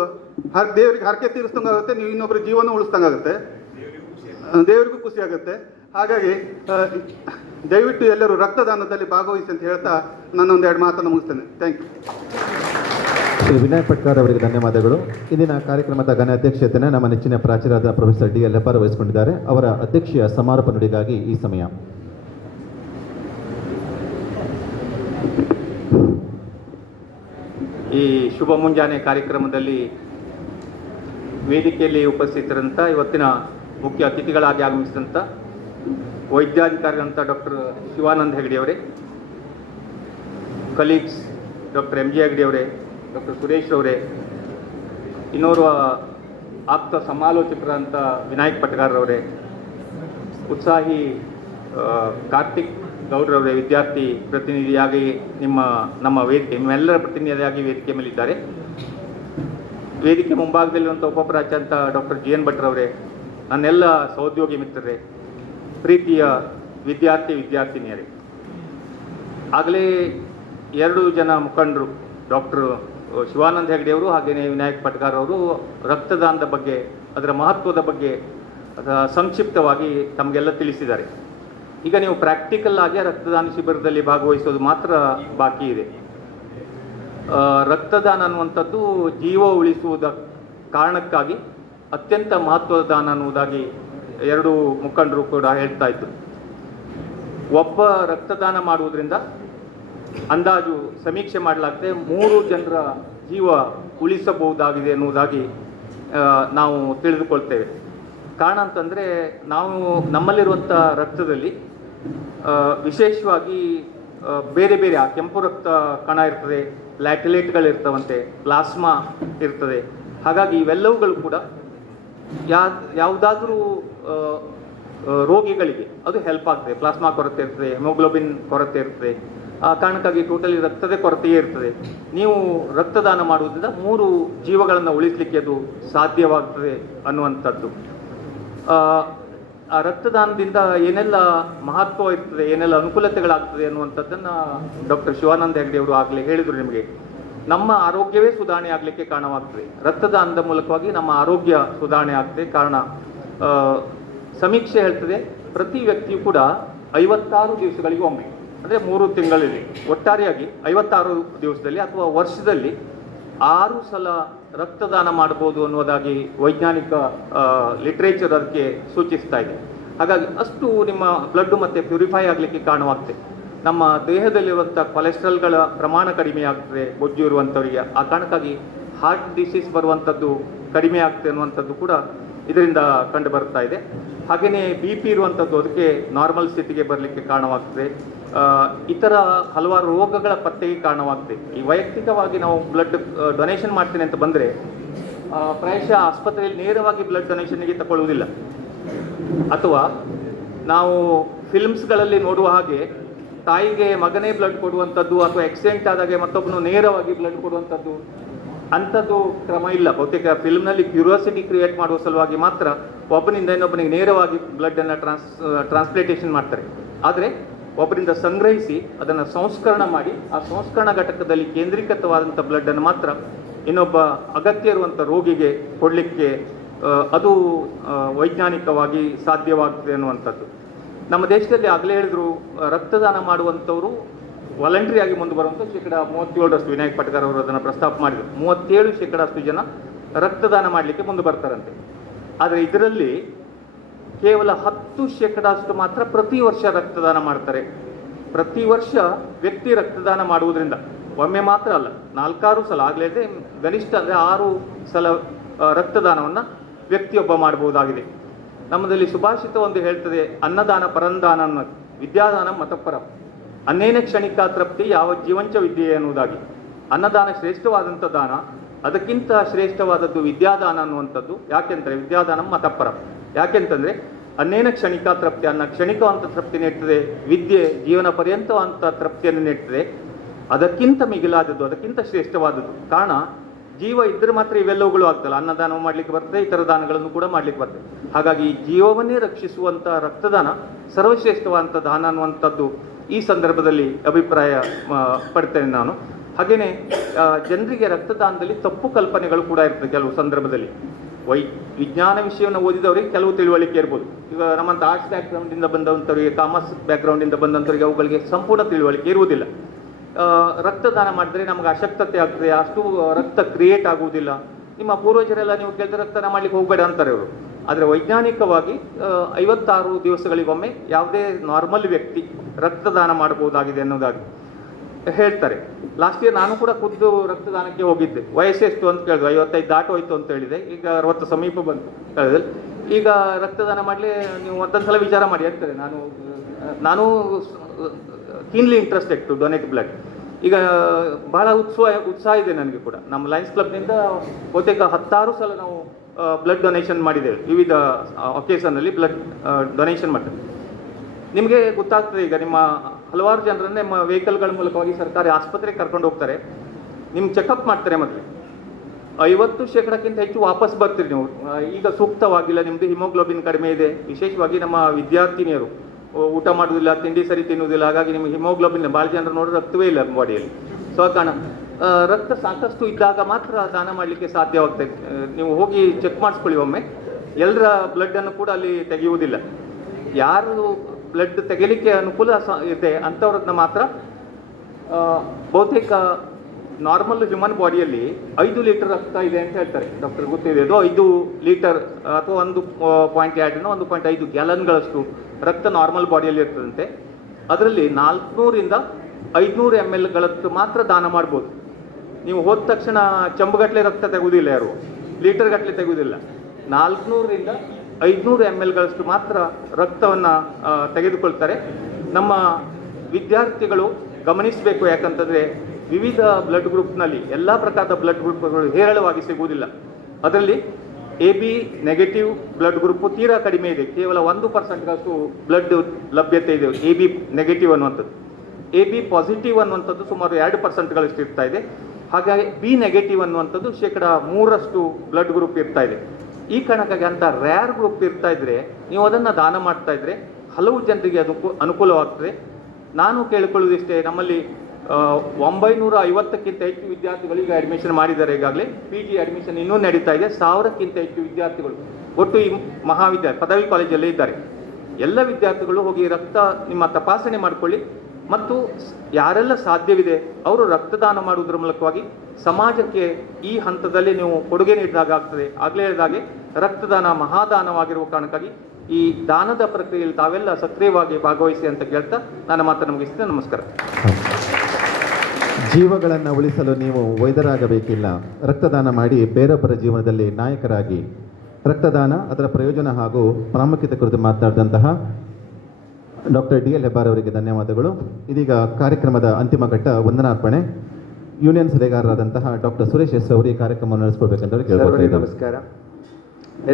ದೇವರಿಗೆ ಹರಕೆ ತೀರಿಸ್ದಂಗೆ ಆಗುತ್ತೆ, ನೀವು ಇನ್ನೊಬ್ಬರ ಜೀವನ ಉಳಿಸ್ದಂಗೆ ಆಗುತ್ತೆ, ದೇವರಿಗೂ ಖುಷಿ ಆಗುತ್ತೆ. ಹಾಗಾಗಿ ದಯವಿಟ್ಟು ಎಲ್ಲರೂ ರಕ್ತದಾನದಲ್ಲಿ ಭಾಗವಹಿಸಿ ಅಂತ ಹೇಳ್ತಾ ನನ್ನೊಂದು 2 ಮಾತನ್ನು ಮುಗಿಸ್ತೇನೆ. Thank you. ಶ್ರೀ ವಿನಾಯಕ್ ಪಟ್ಕಾರ್ ಅವರಿಗೆ ಧನ್ಯವಾದಗಳು. ಇಂದಿನ ಕಾರ್ಯಕ್ರಮದ ಘನ ಅಧ್ಯಕ್ಷತೆಯನ್ನು ನಮ್ಮ ನೆಚ್ಚಿನ ಪ್ರಾಚಾರ್ಯರಾದ ಪ್ರೊಫೆಸರ್ ಡಿ ಎಲ್ ಹೆಬ್ಬಾರ್ ವಹಿಸಿಕೊಂಡಿದ್ದಾರೆ. ಅವರ ಅಧ್ಯಕ್ಷೀಯ ಸಮಾರೋಪ ನುಡಿಗಾಗಿ ಈ ಸಮಯ. ಈ ಶುಭ ಮುಂಜಾನೆ ಕಾರ್ಯಕ್ರಮದಲ್ಲಿ ವೇದಿಕೆಯಲ್ಲಿ ಉಪಸ್ಥಿತರಂಥ ಇವತ್ತಿನ ಮುಖ್ಯ ಅತಿಥಿಗಳಾಗಿ ಆಗಮಿಸಿದಂಥ ವೈದ್ಯಾಧಿಕಾರಿಗಳಂಥ ಡಾಕ್ಟರ್ ಶಿವಾನಂದ ಹೆಗಡೆಯವರೇ, ಕಲೀಗ್ಸ್ ಡಾಕ್ಟರ್ ಎಂ ಜೆ ಹೆಗಡೆಯವರೇ, ಡಾಕ್ಟರ್ ಸುರೇಶ್ ಅವರೇ, ಇನ್ನೋರ್ವ ಆಪ್ತ ಸಮಾಲೋಚಕರಂಥ ವಿನಾಯಕ್ ಪಟ್ಕಾರ್ರವರೇ, ಉತ್ಸಾಹಿ ಕಾರ್ತಿಕ್ ಗೌಡ್ರವರೇ, ವಿದ್ಯಾರ್ಥಿ ಪ್ರತಿನಿಧಿಯಾಗಿ ನಮ್ಮ ವೇದಿಕೆ ನಿಮ್ಮೆಲ್ಲರ ಪ್ರತಿನಿಧಿಯಾಗಿ ವೇದಿಕೆ ಮೇಲಿದ್ದಾರೆ. ವೇದಿಕೆ ಮುಂಭಾಗದಲ್ಲಿರುವಂಥ ಉಪಪ್ರಾಚಾರ್ಯ ಡಾಕ್ಟರ್ ಜಿ ಎನ್ ಭಟ್ರವರೇ, ನನ್ನೆಲ್ಲ ಸಹೋದ್ಯೋಗಿ ಮಿತ್ರರೇ, ಪ್ರೀತಿಯ ವಿದ್ಯಾರ್ಥಿನಿಯರೇ, ಆಗಲೇ 2 ಜನ ಮುಖಂಡರು ಡಾಕ್ಟರ್ ಶಿವಾನಂದ ಹೆಗಡೆಯವರು ಹಾಗೆಯೇ ವಿನಾಯಕ್ ಪಟ್ಕಾರ್ ಅವರು ರಕ್ತದಾನದ ಬಗ್ಗೆ, ಅದರ ಮಹತ್ವದ ಬಗ್ಗೆ ಸಂಕ್ಷಿಪ್ತವಾಗಿ ತಮಗೆಲ್ಲ ತಿಳಿಸಿದ್ದಾರೆ. ಈಗ ನೀವು ಪ್ರಾಕ್ಟಿಕಲ್ ಆಗಿ ರಕ್ತದಾನ ಶಿಬಿರದಲ್ಲಿ ಭಾಗವಹಿಸೋದು ಮಾತ್ರ ಬಾಕಿ ಇದೆ. ರಕ್ತದಾನ ಅನ್ನುವಂಥದ್ದು ಜೀವ ಉಳಿಸುವುದ ಕಾರಣಕ್ಕಾಗಿ ಅತ್ಯಂತ ಮಹತ್ವದ ದಾನ ಅನ್ನುವುದಾಗಿ 2 ಮುಖಂಡರು ಕೂಡ ಹೇಳ್ತಾ ಇದ್ರು. ಒಬ್ಬ ರಕ್ತದಾನ ಮಾಡುವುದರಿಂದ ಅಂದಾಜು ಸಮೀಕ್ಷೆ ಮಾಡಲಾಗ್ತದೆ 3 ಜನರ ಜೀವ ಉಳಿಸಬಹುದಾಗಿದೆ ಎನ್ನುವುದಾಗಿ ನಾವು ತಿಳಿದುಕೊಳ್ತೇವೆ. ಕಾರಣ ಅಂತಂದರೆ ನಾವು ನಮ್ಮಲ್ಲಿರುವಂಥ ರಕ್ತದಲ್ಲಿ ವಿಶೇಷವಾಗಿ ಬೇರೆ ಬೇರೆ ಆ ಕೆಂಪು ರಕ್ತ ಕಣ ಇರ್ತದೆ, ಪ್ಲಾಟಿಲೇಟ್ಗಳಿರ್ತವಂತೆ, ಪ್ಲಾಸ್ಮಾ ಇರ್ತದೆ. ಹಾಗಾಗಿ ಇವೆಲ್ಲವುಗಳು ಕೂಡ ಯಾವುದಾದ್ರೂ ರೋಗಿಗಳಿಗೆ ಅದು ಹೆಲ್ಪ್ ಆಗ್ತದೆ. ಪ್ಲಾಸ್ಮಾ ಕೊರತೆ ಇರ್ತದೆ, ಹೆಮೋಗ್ಲೋಬಿನ್ ಕೊರತೆ ಇರ್ತದೆ, ಆ ಕಾರಣಕ್ಕಾಗಿ ಟೋಟಲಿ ರಕ್ತದ ಕೊರತೆಯೇ ಇರ್ತದೆ. ನೀವು ರಕ್ತದಾನ ಮಾಡುವುದರಿಂದ 3 ಜೀವಗಳನ್ನು ಉಳಿಸಲಿಕ್ಕೆ ಅದು ಸಾಧ್ಯವಾಗ್ತದೆ ಅನ್ನುವಂಥದ್ದು. ಆ ರಕ್ತದಾನದಿಂದ ಏನೆಲ್ಲ ಮಹತ್ವ ಇರ್ತದೆ, ಏನೆಲ್ಲ ಅನುಕೂಲತೆಗಳಾಗ್ತದೆ ಅನ್ನುವಂಥದ್ದನ್ನು ಡಾಕ್ಟರ್ ಶಿವಾನಂದ ಹೆಗಡೆಯವರು ಆಗಲೇ ಹೇಳಿದರು ನಿಮಗೆ. ನಮ್ಮ ಆರೋಗ್ಯವೇ ಸುಧಾರಣೆ ಆಗಲಿಕ್ಕೆ ಕಾರಣವಾಗ್ತದೆ. ರಕ್ತದಾನದ ಮೂಲಕವಾಗಿ ನಮ್ಮ ಆರೋಗ್ಯ ಸುಧಾರಣೆ ಆಗ್ತದೆ. ಕಾರಣ ಸಮೀಕ್ಷೆ ಹೇಳ್ತದೆ, ಪ್ರತಿ ವ್ಯಕ್ತಿಯು ಕೂಡ 56 ದಿವಸಗಳಿಗೆ ಒಮ್ಮೆ, ಅಂದರೆ 3 ತಿಂಗಳಲ್ಲಿ ಒಟ್ಟಾರೆಯಾಗಿ 56 ದಿವಸದಲ್ಲಿ ಅಥವಾ ವರ್ಷದಲ್ಲಿ 6 ಸಲ ರಕ್ತದಾನ ಮಾಡ್ಬೋದು ಅನ್ನೋದಾಗಿ ವೈಜ್ಞಾನಿಕ ಲಿಟ್ರೇಚರ್ ಅದಕ್ಕೆ ಸೂಚಿಸ್ತಾ ಇದೆ. ಹಾಗಾಗಿ ಅಷ್ಟು ನಿಮ್ಮ ಬ್ಲಡ್ ಮತ್ತು ಪ್ಯೂರಿಫೈ ಆಗಲಿಕ್ಕೆ ಕಾರಣವಾಗ್ತದೆ. ನಮ್ಮ ದೇಹದಲ್ಲಿರುವಂಥ ಕೊಲೆಸ್ಟ್ರಾಲ್ಗಳ ಪ್ರಮಾಣ ಕಡಿಮೆ ಆಗ್ತದೆ ಬೊಜ್ಜು ಇರುವಂಥವರಿಗೆ. ಆ ಕಾರಣಕ್ಕಾಗಿ ಹಾರ್ಟ್ ಡಿಸೀಸ್ ಬರುವಂಥದ್ದು ಕಡಿಮೆ ಆಗ್ತದೆ ಅನ್ನುವಂಥದ್ದು ಕೂಡ ಇದರಿಂದ ಕಂಡು ಬರ್ತಾ ಇದೆ. ಹಾಗೆಯೇ ಬಿ ಪಿ ಇರುವಂಥದ್ದು ಅದಕ್ಕೆ ನಾರ್ಮಲ್ ಸ್ಥಿತಿಗೆ ಬರಲಿಕ್ಕೆ ಕಾರಣವಾಗ್ತದೆ. ಇತರ ಹಲವಾರು ರೋಗಗಳ ಪತ್ತೆಗೆ ಕಾರಣವಾಗ್ತದೆ. ಈ ವೈಯಕ್ತಿಕವಾಗಿ ನಾವು ಬ್ಲಡ್ ಡೊನೇಷನ್ ಮಾಡ್ತೇನೆ ಅಂತ ಬಂದರೆ ಪ್ರಾಯಶಃ ಆಸ್ಪತ್ರೆಯಲ್ಲಿ ನೇರವಾಗಿ ಬ್ಲಡ್ ಡೊನೇಷನ್ಗೆ ತಗೊಳ್ಳುವುದಿಲ್ಲ. ಅಥವಾ ನಾವು ಫಿಲ್ಮ್ಸ್ಗಳಲ್ಲಿ ನೋಡುವ ಹಾಗೆ ತಾಯಿಗೆ ಮಗನೇ ಬ್ಲಡ್ ಕೊಡುವಂಥದ್ದು, ಅಥವಾ ಆಕ್ಸಿಡೆಂಟ್ ಆದಾಗೆ ಮತ್ತೊಬ್ಬನು ನೇರವಾಗಿ ಬ್ಲಡ್ ಕೊಡುವಂಥದ್ದು, ಅಂಥದ್ದು ಕ್ರಮ ಇಲ್ಲ. ಬಹುತೇಕ ಫಿಲ್ಮ್ನಲ್ಲಿ ಕ್ಯೂರಿಯಾಸಿಟಿ ಕ್ರಿಯೇಟ್ ಮಾಡುವ ಸಲುವಾಗಿ ಮಾತ್ರ ಒಬ್ಬನಿಂದ ಇನ್ನೊಬ್ಬನಿಗೆ ನೇರವಾಗಿ ಬ್ಲಡ್ಡನ್ನು ಟ್ರಾನ್ಸ್ಪ್ಲೇಟೇಷನ್ ಮಾಡ್ತಾರೆ. ಆದರೆ ಒಬ್ಬರಿಂದ ಸಂಗ್ರಹಿಸಿ ಅದನ್ನು ಸಂಸ್ಕರಣ ಮಾಡಿ ಆ ಸಂಸ್ಕರಣ ಘಟಕದಲ್ಲಿ ಕೇಂದ್ರೀಕೃತವಾದಂಥ ಬ್ಲಡ್ಡನ್ನು ಮಾತ್ರ ಇನ್ನೊಬ್ಬ ಅಗತ್ಯ ಇರುವಂಥ ರೋಗಿಗೆ ಕೊಡಲಿಕ್ಕೆ ಅದು ವೈಜ್ಞಾನಿಕವಾಗಿ ಸಾಧ್ಯವಾಗ್ತದೆ ಅನ್ನುವಂಥದ್ದು. ನಮ್ಮ ದೇಶದಲ್ಲಿ ಆಗಲೇ ಹೇಳಿದ್ರು, ರಕ್ತದಾನ ಮಾಡುವಂಥವರು ವಾಲಂಟ್ರಿಯಾಗಿ ಮುಂದೆ ಬರುವಂಥ 37% ವಿನಾಯಕ್ ಪಟ್ಕಾರ್ ಅವರು ಅದನ್ನು ಪ್ರಸ್ತಾಪ ಮಾಡಿದರು. 37% ಜನ ರಕ್ತದಾನ ಮಾಡಲಿಕ್ಕೆ ಮುಂದೆ ಬರ್ತಾರಂತೆ. ಆದರೆ ಇದರಲ್ಲಿ ಕೇವಲ 10% ಮಾತ್ರ ಪ್ರತಿ ವರ್ಷ ರಕ್ತದಾನ ಮಾಡ್ತಾರೆ. ಪ್ರತಿ ವರ್ಷ ವ್ಯಕ್ತಿ ರಕ್ತದಾನ ಮಾಡುವುದರಿಂದ ಒಮ್ಮೆ ಮಾತ್ರ ಅಲ್ಲ, 4-6 ಸಲ ಆಗಲೇ ಗರಿಷ್ಠ ಅಂದರೆ 6 ಸಲ ರಕ್ತದಾನವನ್ನು ವ್ಯಕ್ತಿಯೊಬ್ಬ ಮಾಡಬಹುದಾಗಿದೆ. ನಮ್ಮದಲ್ಲಿ ಸುಭಾಷಿತ ಒಂದು ಹೇಳ್ತದೆ, ಅನ್ನದಾನ ಪರಂದಾನ ಅನ್ನೋದು, ವಿದ್ಯಾದಾನ ಮತಪರ, ಅನ್ನೇನ ಕ್ಷಣಿಕ ತೃಪ್ತಿ ಯಾವ ಜೀವಂಚ ವಿದ್ಯೆ ಅನ್ನುವುದಾಗಿ. ಅನ್ನದಾನ ಶ್ರೇಷ್ಠವಾದಂಥ ದಾನ, ಅದಕ್ಕಿಂತ ಶ್ರೇಷ್ಠವಾದದ್ದು ವಿದ್ಯಾದಾನ ಅನ್ನುವಂಥದ್ದು. ಯಾಕೆಂದರೆ ವಿದ್ಯಾದಾನ ಮತಪರ, ಯಾಕೆಂತಂದರೆ ಅನ್ನೇನ ಕ್ಷಣಿಕ ತೃಪ್ತಿ, ಅನ್ನ ಕ್ಷಣಿಕವಂತ ತೃಪ್ತಿ ನೀಡ್ತದೆ, ವಿದ್ಯೆ ಜೀವನ ಪರ್ಯಂತವಂತ ತೃಪ್ತಿಯನ್ನು ನೀಡ್ತದೆ. ಅದಕ್ಕಿಂತ ಮಿಗಿಲಾದದ್ದು, ಅದಕ್ಕಿಂತ ಶ್ರೇಷ್ಠವಾದದ್ದು. ಕಾರಣ ಜೀವ ಇದ್ರೆ ಮಾತ್ರ ಇವೆಲ್ಲವುಗಳು ಆಗ್ತಲ್ಲ. ಅನ್ನದಾನ ಮಾಡಲಿಕ್ಕೆ ಬರ್ತದೆ, ಇತರ ದಾನಗಳನ್ನು ಕೂಡ ಮಾಡಲಿಕ್ಕೆ ಬರ್ತದೆ. ಹಾಗಾಗಿ ಜೀವವನ್ನೇ ರಕ್ಷಿಸುವಂಥ ರಕ್ತದಾನ ಸರ್ವಶ್ರೇಷ್ಠವಾದಂಥ ದಾನ ಅನ್ನುವಂಥದ್ದು ಈ ಸಂದರ್ಭದಲ್ಲಿ ಅಭಿಪ್ರಾಯ ಪಡ್ತೇನೆ ನಾನು. ಹಾಗೆಯೇ ಜನರಿಗೆ ರಕ್ತದಾನದಲ್ಲಿ ತಪ್ಪು ಕಲ್ಪನೆಗಳು ಕೂಡ ಇರ್ತದೆ. ಕೆಲವು ಸಂದರ್ಭದಲ್ಲಿ ವಿಜ್ಞಾನ ವಿಷಯವನ್ನು ಓದಿದವರಿಗೆ ಕೆಲವು ತಿಳುವಳಿಕೆ ಇರ್ಬೋದು. ಈಗ ನಮ್ಮಂಥ ಆರ್ಟ್ಸ್ ಬ್ಯಾಕ್ಗ್ರೌಂಡಿಂದ ಬಂದಂಥವರಿಗೆ, ಕಾಮರ್ಸ್ ಬ್ಯಾಕ್ಗ್ರೌಂಡಿಂದ ಬಂದಂಥವರಿಗೆ ಅವುಗಳಿಗೆ ಸಂಪೂರ್ಣ ತಿಳುವಳಿಕೆ ಇರುವುದಿಲ್ಲ. ರಕ್ತದಾನ ಮಾಡಿದ್ರೆ ನಮ್ಗೆ ಅಶಕ್ತತೆ ಆಗ್ತದೆ, ಅಷ್ಟು ರಕ್ತ ಕ್ರಿಯೇಟ್ ಆಗುವುದಿಲ್ಲ. ನಿಮ್ಮ ಪೂರ್ವಜರೆಲ್ಲ ನೀವು ಕೇಳಿದ್ರೆ ರಕ್ತದಾನ ಮಾಡ್ಲಿಕ್ಕೆ ಹೋಗಬೇಡ ಅಂತಾರೆ ಅವರು. ಆದರೆ ವೈಜ್ಞಾನಿಕವಾಗಿ 56 ದಿವಸಗಳಿಗೊಮ್ಮೆ ಯಾವುದೇ ನಾರ್ಮಲ್ ವ್ಯಕ್ತಿ ರಕ್ತದಾನ ಮಾಡಬಹುದಾಗಿದೆ ಅನ್ನೋದಾಗಿ ಹೇಳ್ತಾರೆ. ಲಾಸ್ಟ್ ಇಯರ್ ನಾನು ಕೂಡ ಖುದ್ದು ರಕ್ತದಾನಕ್ಕೆ ಹೋಗಿದ್ದೆ. ವಯಸ್ಸೆಷ್ಟು ಅಂತ ಕೇಳಿದ್ರು, 55 ದಾಟೋಯ್ತು ಅಂತ ಹೇಳಿದೆ. ಈಗ 60 ಸಮೀಪ ಬಂತು ಹೇಳಿದ್ರೆ, ಈಗ ರಕ್ತದಾನ ಮಾಡಲಿ ನೀವು ಒಂದೊಂದು ಸಲ ವಿಚಾರ ಮಾಡಿ ಅಂತಾರೆ. ನಾನು ಕೀನ್ಲಿ ಇಂಟ್ರೆಸ್ಟೆಡ್ ಟು ಡೊನೇಟ್ ಬ್ಲಡ್. ಈಗ ಬಹಳ ಉತ್ಸಾಹ ಇದೆ ನನಗೆ ಕೂಡ. ನಮ್ಮ ಲಯನ್ಸ್ ಕ್ಲಬ್ನಿಂದ ಬಹುತೇಕ 10 ಸಲ ನಾವು ಬ್ಲಡ್ ಡೊನೇಷನ್ ಮಾಡಿದ್ದೇವೆ. ವಿವಿಧ ಒಕೇಶನ್ನಲ್ಲಿ ಬ್ಲಡ್ ಡೊನೇಷನ್ ಮಾಡ್ತೇವೆ. ನಿಮಗೆ ಗೊತ್ತಾಗ್ತದೆ, ಈಗ ನಿಮ್ಮ ಹಲವಾರು ಜನರನ್ನೇ ವೆಹಿಕಲ್ಗಳ ಮೂಲಕವಾಗಿ ಸರ್ಕಾರಿ ಆಸ್ಪತ್ರೆಗೆ ಕರ್ಕೊಂಡು ಹೋಗ್ತಾರೆ, ನಿಮ್ಗೆ ಚೆಕಪ್ ಮಾಡ್ತಾರೆ. ಮತ್ತು 50% ಹೆಚ್ಚು ವಾಪಸ್ ಬರ್ತೀರಿ ನೀವು. ಈಗ ಸೂಕ್ತವಾಗಿಲ್ಲ, ನಿಮ್ಮದು ಹಿಮೋಗ್ಲೋಬಿನ್ ಕಡಿಮೆ ಇದೆ. ವಿಶೇಷವಾಗಿ ನಮ್ಮ ವಿದ್ಯಾರ್ಥಿನಿಯರು ಊಟ ಮಾಡೋದಿಲ್ಲ, ತಿಂಡಿ ಸರಿ ತಿನ್ನುವುದಿಲ್ಲ. ಹಾಗಾಗಿ ನಿಮಗೆ ಹಿಮೋಗ್ಲೋಬಿನ್ ಭಾಳ ಜನರು ನೋಡಿದ್ರೆ ರಕ್ತವೇ ಇಲ್ಲ ಬಾಡಿಯಲ್ಲಿ. ಸೊ ಆ ಕಾರಣ ರಕ್ತ ಸಾಕಷ್ಟು ಇದ್ದಾಗ ಮಾತ್ರ ದಾನ ಮಾಡಲಿಕ್ಕೆ ಸಾಧ್ಯವಾಗ್ತದೆ. ನೀವು ಹೋಗಿ ಚೆಕ್ ಮಾಡಿಸ್ಕೊಳ್ಳಿ ಒಮ್ಮೆ. ಎಲ್ಲರ ಬ್ಲಡ್ಡನ್ನು ಕೂಡ ಅಲ್ಲಿ ತೆಗೆಯುವುದಿಲ್ಲ. ಯಾರು ಬ್ಲಡ್ ತೆಗೆಯಲಿಕ್ಕೆ ಅನುಕೂಲ ಇದೆ ಅಂಥವ್ರನ್ನ ಮಾತ್ರ ಬಹುತೇಕ ನಾರ್ಮಲ್ ಹ್ಯೂಮನ್ ಬಾಡಿಯಲ್ಲಿ 5 ಲೀಟರ್ ರಕ್ತ ಇದೆ ಅಂತ ಹೇಳ್ತಾರೆ ಡಾಕ್ಟರ್, ಗೊತ್ತಿದೆ ಅದು. 5 ಲೀಟರ್ ಅಥವಾ 1.2 1.5 ಗ್ಯಾಲನ್ಗಳಷ್ಟು ರಕ್ತ ನಾರ್ಮಲ್ ಬಾಡಿಯಲ್ಲಿ ಇರ್ತದಂತೆ. ಅದರಲ್ಲಿ 400ರಿಂದ 500 ml ಮಾತ್ರ ದಾನ ಮಾಡ್ಬೋದು. ನೀವು ಹೋದ ತಕ್ಷಣ ಚಂಬುಗಟ್ಟಲೆ ರಕ್ತ ತೆಗುವುದಿಲ್ಲ, ಯಾರು ಲೀಟರ್ ಗಟ್ಟಲೆ ತೆಗುವುದಿಲ್ಲ. 400ರಿಂದ 500 ml ಮಾತ್ರ ರಕ್ತವನ್ನು ತೆಗೆದುಕೊಳ್ತಾರೆ. ನಮ್ಮ ವಿದ್ಯಾರ್ಥಿಗಳು ಗಮನಿಸಬೇಕು, ಯಾಕಂತಂದರೆ ವಿವಿಧ ಬ್ಲಡ್ ಗ್ರೂಪ್ನಲ್ಲಿ ಎಲ್ಲ ಪ್ರಕಾರದ ಬ್ಲಡ್ ಗ್ರೂಪ್ಗಳು ಹೇರಳವಾಗಿ ಸಿಗುವುದಿಲ್ಲ. ಅದರಲ್ಲಿ AB ನೆಗೆಟಿವ್ ಬ್ಲಡ್ ಗ್ರೂಪು ತೀರಾ ಕಡಿಮೆ ಇದೆ. ಕೇವಲ 1% ಬ್ಲಡ್ ಲಭ್ಯತೆ ಇದೆ AB ನೆಗೆಟಿವ್ ಅನ್ನುವಂಥದ್ದು. AB ಪಾಸಿಟಿವ್ ಅನ್ನುವಂಥದ್ದು ಸುಮಾರು 2% ಇರ್ತಾ ಇದೆ. ಹಾಗಾಗಿ B ನೆಗೆಟಿವ್ ಅನ್ನುವಂಥದ್ದು 3% ಬ್ಲಡ್ ಗ್ರೂಪ್ ಇರ್ತಾ ಇದೆ. ಈ ಕಾರಣಕ್ಕಾಗಿ ಅಂತ ರ್ಯಾರ್ ಗ್ರೂಪ್ ಇರ್ತಾ ಇದ್ರೆ ನೀವು ಅದನ್ನು ದಾನ ಮಾಡ್ತಾ ಇದ್ರೆ ಹಲವು ಜನರಿಗೆ ಅದು ಅನುಕೂಲವಾಗ್ತದೆ. ನಾನು ಕೇಳಿಕೊಳ್ಳುವುದಿಷ್ಟೇ, ನಮ್ಮಲ್ಲಿ 950ಕ್ಕಿಂತ ಹೆಚ್ಚು ವಿದ್ಯಾರ್ಥಿಗಳು ಈಗ ಅಡ್ಮಿಷನ್ ಮಾಡಿದ್ದಾರೆ. ಈಗಾಗಲೇ PG ಅಡ್ಮಿಷನ್ ಇನ್ನೂ ನಡೀತಾ ಇದೆ. 1000ಕ್ಕಿಂತ ಹೆಚ್ಚು ವಿದ್ಯಾರ್ಥಿಗಳು ಒಟ್ಟು ಈ ಮಹಾವಿದ್ಯಾಲಯ ಪದವಿ ಕಾಲೇಜಲ್ಲೇ ಇದ್ದಾರೆ. ಎಲ್ಲ ವಿದ್ಯಾರ್ಥಿಗಳು ಹೋಗಿ ರಕ್ತ ನಿಮ್ಮ ತಪಾಸಣೆ ಮಾಡಿಕೊಳ್ಳಿ. ಮತ್ತು ಯಾರೆಲ್ಲ ಸಾಧ್ಯವಿದೆ ಅವರು ರಕ್ತದಾನ ಮಾಡುವುದರ ಮೂಲಕವಾಗಿ ಸಮಾಜಕ್ಕೆ ಈ ಹಂತದಲ್ಲಿ ನೀವು ಕೊಡುಗೆ ನೀಡಿದಾಗ ಆಗ್ತದೆ. ಆಗಲೇ ಹೇಳಿದಾಗೆ ರಕ್ತದಾನ ಮಹಾದಾನವಾಗಿರುವ ಕಾರಣಕ್ಕಾಗಿ ಈ ದಾನದ ಪ್ರಕ್ರಿಯೆಯಲ್ಲಿ ತಾವೆಲ್ಲ ಸಕ್ರಿಯವಾಗಿ ಭಾಗವಹಿಸಿ ಅಂತ ಕೇಳ್ತಾ ನನ್ನ ಮಾತನ್ನು ಮುಗಿಸ್ತೇನೆ. ನಮಸ್ಕಾರ. ಜೀವಗಳನ್ನು ಉಳಿಸಲು ನೀವು ವೈದ್ಯರಾಗಬೇಕಿಲ್ಲ, ರಕ್ತದಾನ ಮಾಡಿ ಬೇರೊಬ್ಬರ ಜೀವನದಲ್ಲಿ ನಾಯಕರಾಗಿ. ರಕ್ತದಾನ, ಅದರ ಪ್ರಯೋಜನ ಹಾಗೂ ಪ್ರಾಮುಖ್ಯತೆ ಕುರಿತು ಮಾತನಾಡಿದಂತಹ ಡಾಕ್ಟರ್ DL ಹೆಬ್ಬಾರ್ ಅವರಿಗೆ ಧನ್ಯವಾದಗಳು. ಇದೀಗ ಕಾರ್ಯಕ್ರಮದ ಅಂತಿಮ ಘಟ್ಟ ವಂದನಾರ್ಪಣೆ. ಯೂನಿಯನ್ ಸಲಹೆಗಾರರಾದಂತಹ ಡಾಕ್ಟರ್ ಸುರೇಶ್ ಎಸ್ ಅವರು ಈ ಕಾರ್ಯಕ್ರಮವನ್ನು ನಡೆಸಬೇಕೆಂದು ಕೇಳಿಕೊಳ್ಳುತ್ತೇವೆ. ನಮಸ್ಕಾರ.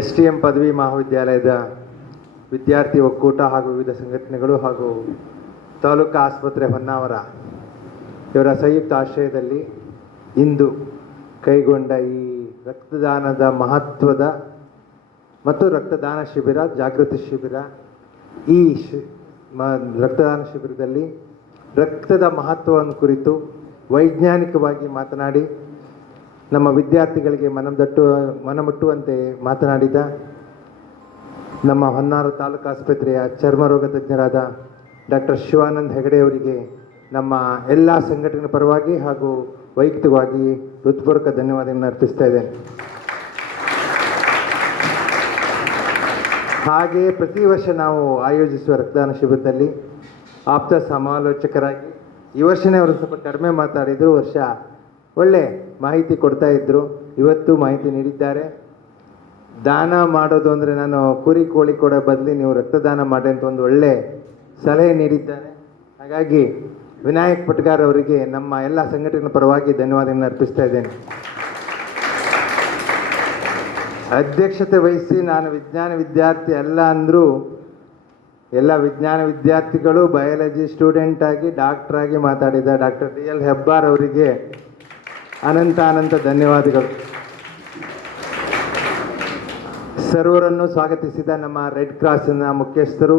STM ಪದವಿ ಮಹಾವಿದ್ಯಾಲಯದ ವಿದ್ಯಾರ್ಥಿ ಒಕ್ಕೂಟ ಹಾಗೂ ವಿವಿಧ ಸಂಘಟನೆಗಳು ಹಾಗೂ ತಾಲೂಕು ಆಸ್ಪತ್ರೆ ಹೊನ್ನಾವರ ಇವರ ಸಂಯುಕ್ತ ಆಶ್ರಯದಲ್ಲಿ ಇಂದು ಕೈಗೊಂಡ ಈ ರಕ್ತದಾನದ ಮಹತ್ವದ ಮತ್ತು ರಕ್ತದಾನ ಶಿಬಿರ, ಜಾಗೃತಿ ಶಿಬಿರ, ಈ ರಕ್ತದಾನ ಶಿಬಿರದಲ್ಲಿ ರಕ್ತದ ಮಹತ್ವವನ್ನು ಕುರಿತು ವೈಜ್ಞಾನಿಕವಾಗಿ ಮಾತನಾಡಿ ನಮ್ಮ ವಿದ್ಯಾರ್ಥಿಗಳಿಗೆ ಮನಮುಟ್ಟುವಂತೆ ಮಾತನಾಡಿದ ನಮ್ಮ ಹೊನ್ನಾವರ ತಾಲೂಕು ಆಸ್ಪತ್ರೆಯ ಚರ್ಮರೋಗ ತಜ್ಞರಾದ ಡಾಕ್ಟರ್ ಶಿವಾನಂದ್ ಹೆಗಡೆ ಅವರಿಗೆ ನಮ್ಮ ಎಲ್ಲ ಸಂಘಟನೆಗಳ ಪರವಾಗಿ ಹಾಗೂ ವೈಯಕ್ತಿಕವಾಗಿ ಹೃತ್ಪೂರ್ವಕ ಧನ್ಯವಾದಗಳನ್ನು ಅರ್ಪಿಸ್ತಾ ಇದ್ದೇನೆ. ಹಾಗೆಯೇ ಪ್ರತಿ ವರ್ಷ ನಾವು ಆಯೋಜಿಸುವ ರಕ್ತದಾನ ಶಿಬಿರದಲ್ಲಿ ಆಪ್ತ ಸಮಾಲೋಚಕರಾಗಿ ಈ ವರ್ಷನೇ ಅವರು ಸ್ವಲ್ಪ ಕಡಿಮೆ ಮಾತಾಡಿದರು, ವರ್ಷ ಒಳ್ಳೆ ಮಾಹಿತಿ ಕೊಡ್ತಾ ಇದ್ದರು. ಇವತ್ತು ಮಾಹಿತಿ ನೀಡಿದ್ದಾರೆ. ದಾನ ಮಾಡೋದು ಅಂದರೆ ನಾನು ಕುರಿ ಕೋಳಿ ಕೊಡೋ ಬದಲು ನೀವು ರಕ್ತದಾನ ಮಾಡಿ ಅಂತ ಒಂದು ಒಳ್ಳೆ ಸಲಹೆ ನೀಡಿದ್ದಾರೆ. ಹಾಗಾಗಿ ವಿನಾಯಕ್ ಪಟ್ಗಾರ್ ಅವರಿಗೆ ನಮ್ಮ ಎಲ್ಲ ಸಂಘಟನೆಗಳ ಪರವಾಗಿ ಧನ್ಯವಾದಗಳನ್ನು ಅರ್ಪಿಸ್ತಾ ಇದ್ದೇನೆ. ಅಧ್ಯಕ್ಷತೆ ವಹಿಸಿ ನಾನು ವಿಜ್ಞಾನ ವಿದ್ಯಾರ್ಥಿ ಅಲ್ಲ ಅಂದರೂ ಎಲ್ಲ ವಿಜ್ಞಾನ ವಿದ್ಯಾರ್ಥಿಗಳು ಬಯಾಲಜಿ ಸ್ಟೂಡೆಂಟ್ ಆಗಿ ಡಾಕ್ಟರ್ ಆಗಿ ಮಾತಾಡಿದ ಡಾಕ್ಟರ್ DL ಹೆಬ್ಬಾರ್ ಅವರಿಗೆ ಅನಂತ ಧನ್ಯವಾದಗಳು. ಸರ್ವರನ್ನು ಸ್ವಾಗತಿಸಿದ ನಮ್ಮ ರೆಡ್ ಕ್ರಾಸ್ನ ಮುಖ್ಯಸ್ಥರು,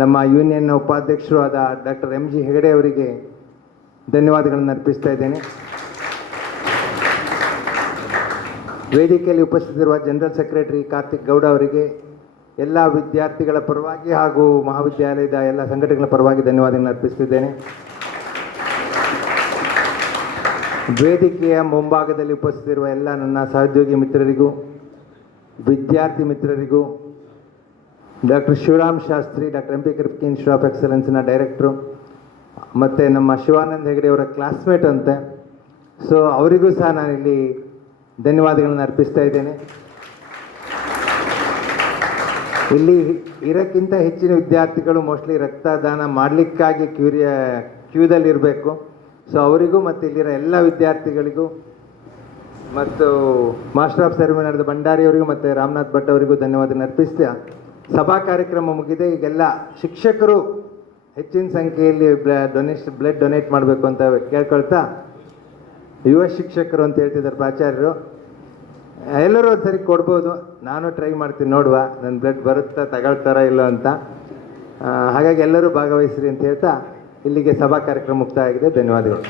ನಮ್ಮ ಯೂನಿಯನ್ನ ಉಪಾಧ್ಯಕ್ಷರು ಆದ ಡಾಕ್ಟರ್ MG ಹೆಗಡೆ ಅವರಿಗೆ ಧನ್ಯವಾದಗಳನ್ನು ಅರ್ಪಿಸ್ತಾ ಇದ್ದೇನೆ. ವೇದಿಕೆಯಲ್ಲಿ ಉಪಸ್ಥಿತರಿರುವ ಜನರಲ್ ಸೆಕ್ರೆಟರಿ ಕಾರ್ತಿಕ್ ಗೌಡ ಅವರಿಗೆ ಎಲ್ಲ ವಿದ್ಯಾರ್ಥಿಗಳ ಪರವಾಗಿ ಹಾಗೂ ಮಹಾವಿದ್ಯಾಲಯದ ಎಲ್ಲ ಸಂಘಟನೆಗಳ ಪರವಾಗಿ ಧನ್ಯವಾದಗಳನ್ನು ಅರ್ಪಿಸುತ್ತಿದ್ದೇನೆ. ವೇದಿಕೆಯ ಮುಂಭಾಗದಲ್ಲಿ ಉಪಸ್ಥಿತಿರುವ ಎಲ್ಲ ನನ್ನ ಸಹೋದ್ಯೋಗಿ ಮಿತ್ರರಿಗೂ, ವಿದ್ಯಾರ್ಥಿ ಮಿತ್ರರಿಗೂ, doctor Shivaram Shastri, doctor M P ಕೃಪ್ಕಿ ಇನ್ಸ್ಟಿಟ್ಯೂಟ್ ಆಫ್ ಎಕ್ಸಲೆನ್ಸ್ನ ಡೈರೆಕ್ಟ್ರು, ಮತ್ತು ನಮ್ಮ ಶಿವಾನಂದ ಹೆಗಡೆ ಅವರ ಕ್ಲಾಸ್ಮೇಟ್ ಅಂತೆ. ಸೊ ಅವರಿಗೂ ಸಹ ನಾನಿಲ್ಲಿ ಧನ್ಯವಾದಗಳನ್ನು ಅರ್ಪಿಸ್ತಾ ಇದ್ದೇನೆ. ಇಲ್ಲಿ ಇರೋಕ್ಕಿಂತ ಹೆಚ್ಚಿನ ವಿದ್ಯಾರ್ಥಿಗಳು ಮೋಸ್ಟ್ಲಿ ರಕ್ತದಾನ ಮಾಡಲಿಕ್ಕಾಗಿ ಕ್ಯೂದಲ್ಲಿರಬೇಕು. ಸೊ ಅವರಿಗೂ ಮತ್ತು ಇಲ್ಲಿರೋ ಎಲ್ಲ ವಿದ್ಯಾರ್ಥಿಗಳಿಗೂ ಮತ್ತು ಮಾಸ್ಟರ್ ಆಫ್ ಸೆರೆಮನಿ ಭಂಡಾರಿಯವರಿಗೂ ಮತ್ತು ರಾಮನಾಥ್ ಭಟ್ ಅವರಿಗೂ ಧನ್ಯವಾದ ಅರ್ಪಿಸ್ತಾ ಸಭಾ ಕಾರ್ಯಕ್ರಮ ಮುಗಿದೆ. ಈಗೆಲ್ಲ ಶಿಕ್ಷಕರು ಹೆಚ್ಚಿನ ಸಂಖ್ಯೆಯಲ್ಲಿ ಬ್ಲಡ್ ಡೊನೇಟ್ ಮಾಡಬೇಕು ಅಂತ ಕೇಳ್ಕೊಳ್ತಾ, ಯುವ ಶಿಕ್ಷಕರು ಅಂತ ಹೇಳ್ತಿದ್ದಾರೆ ಪ್ರಾಚಾರ್ಯರು, ಎಲ್ಲರೂ ಒಂದು ಸರಿ ಕೊಡ್ಬೋದು, ನಾನು ಟ್ರೈ ಮಾಡ್ತೀನಿ ನೋಡುವ ನನ್ನ ಬ್ಲಡ್ ಬರುತ್ತಾ ತಗೊಳ್ತಾರ ಇಲ್ಲ ಅಂತ. ಹಾಗಾಗಿ ಎಲ್ಲರೂ ಭಾಗವಹಿಸ್ರಿ ಅಂತ ಹೇಳ್ತಾ ಇಲ್ಲಿಗೆ ಸಭಾ ಕಾರ್ಯಕ್ರಮ ಮುಕ್ತಾಯ ಆಗಿದೆ. ಧನ್ಯವಾದಗಳು.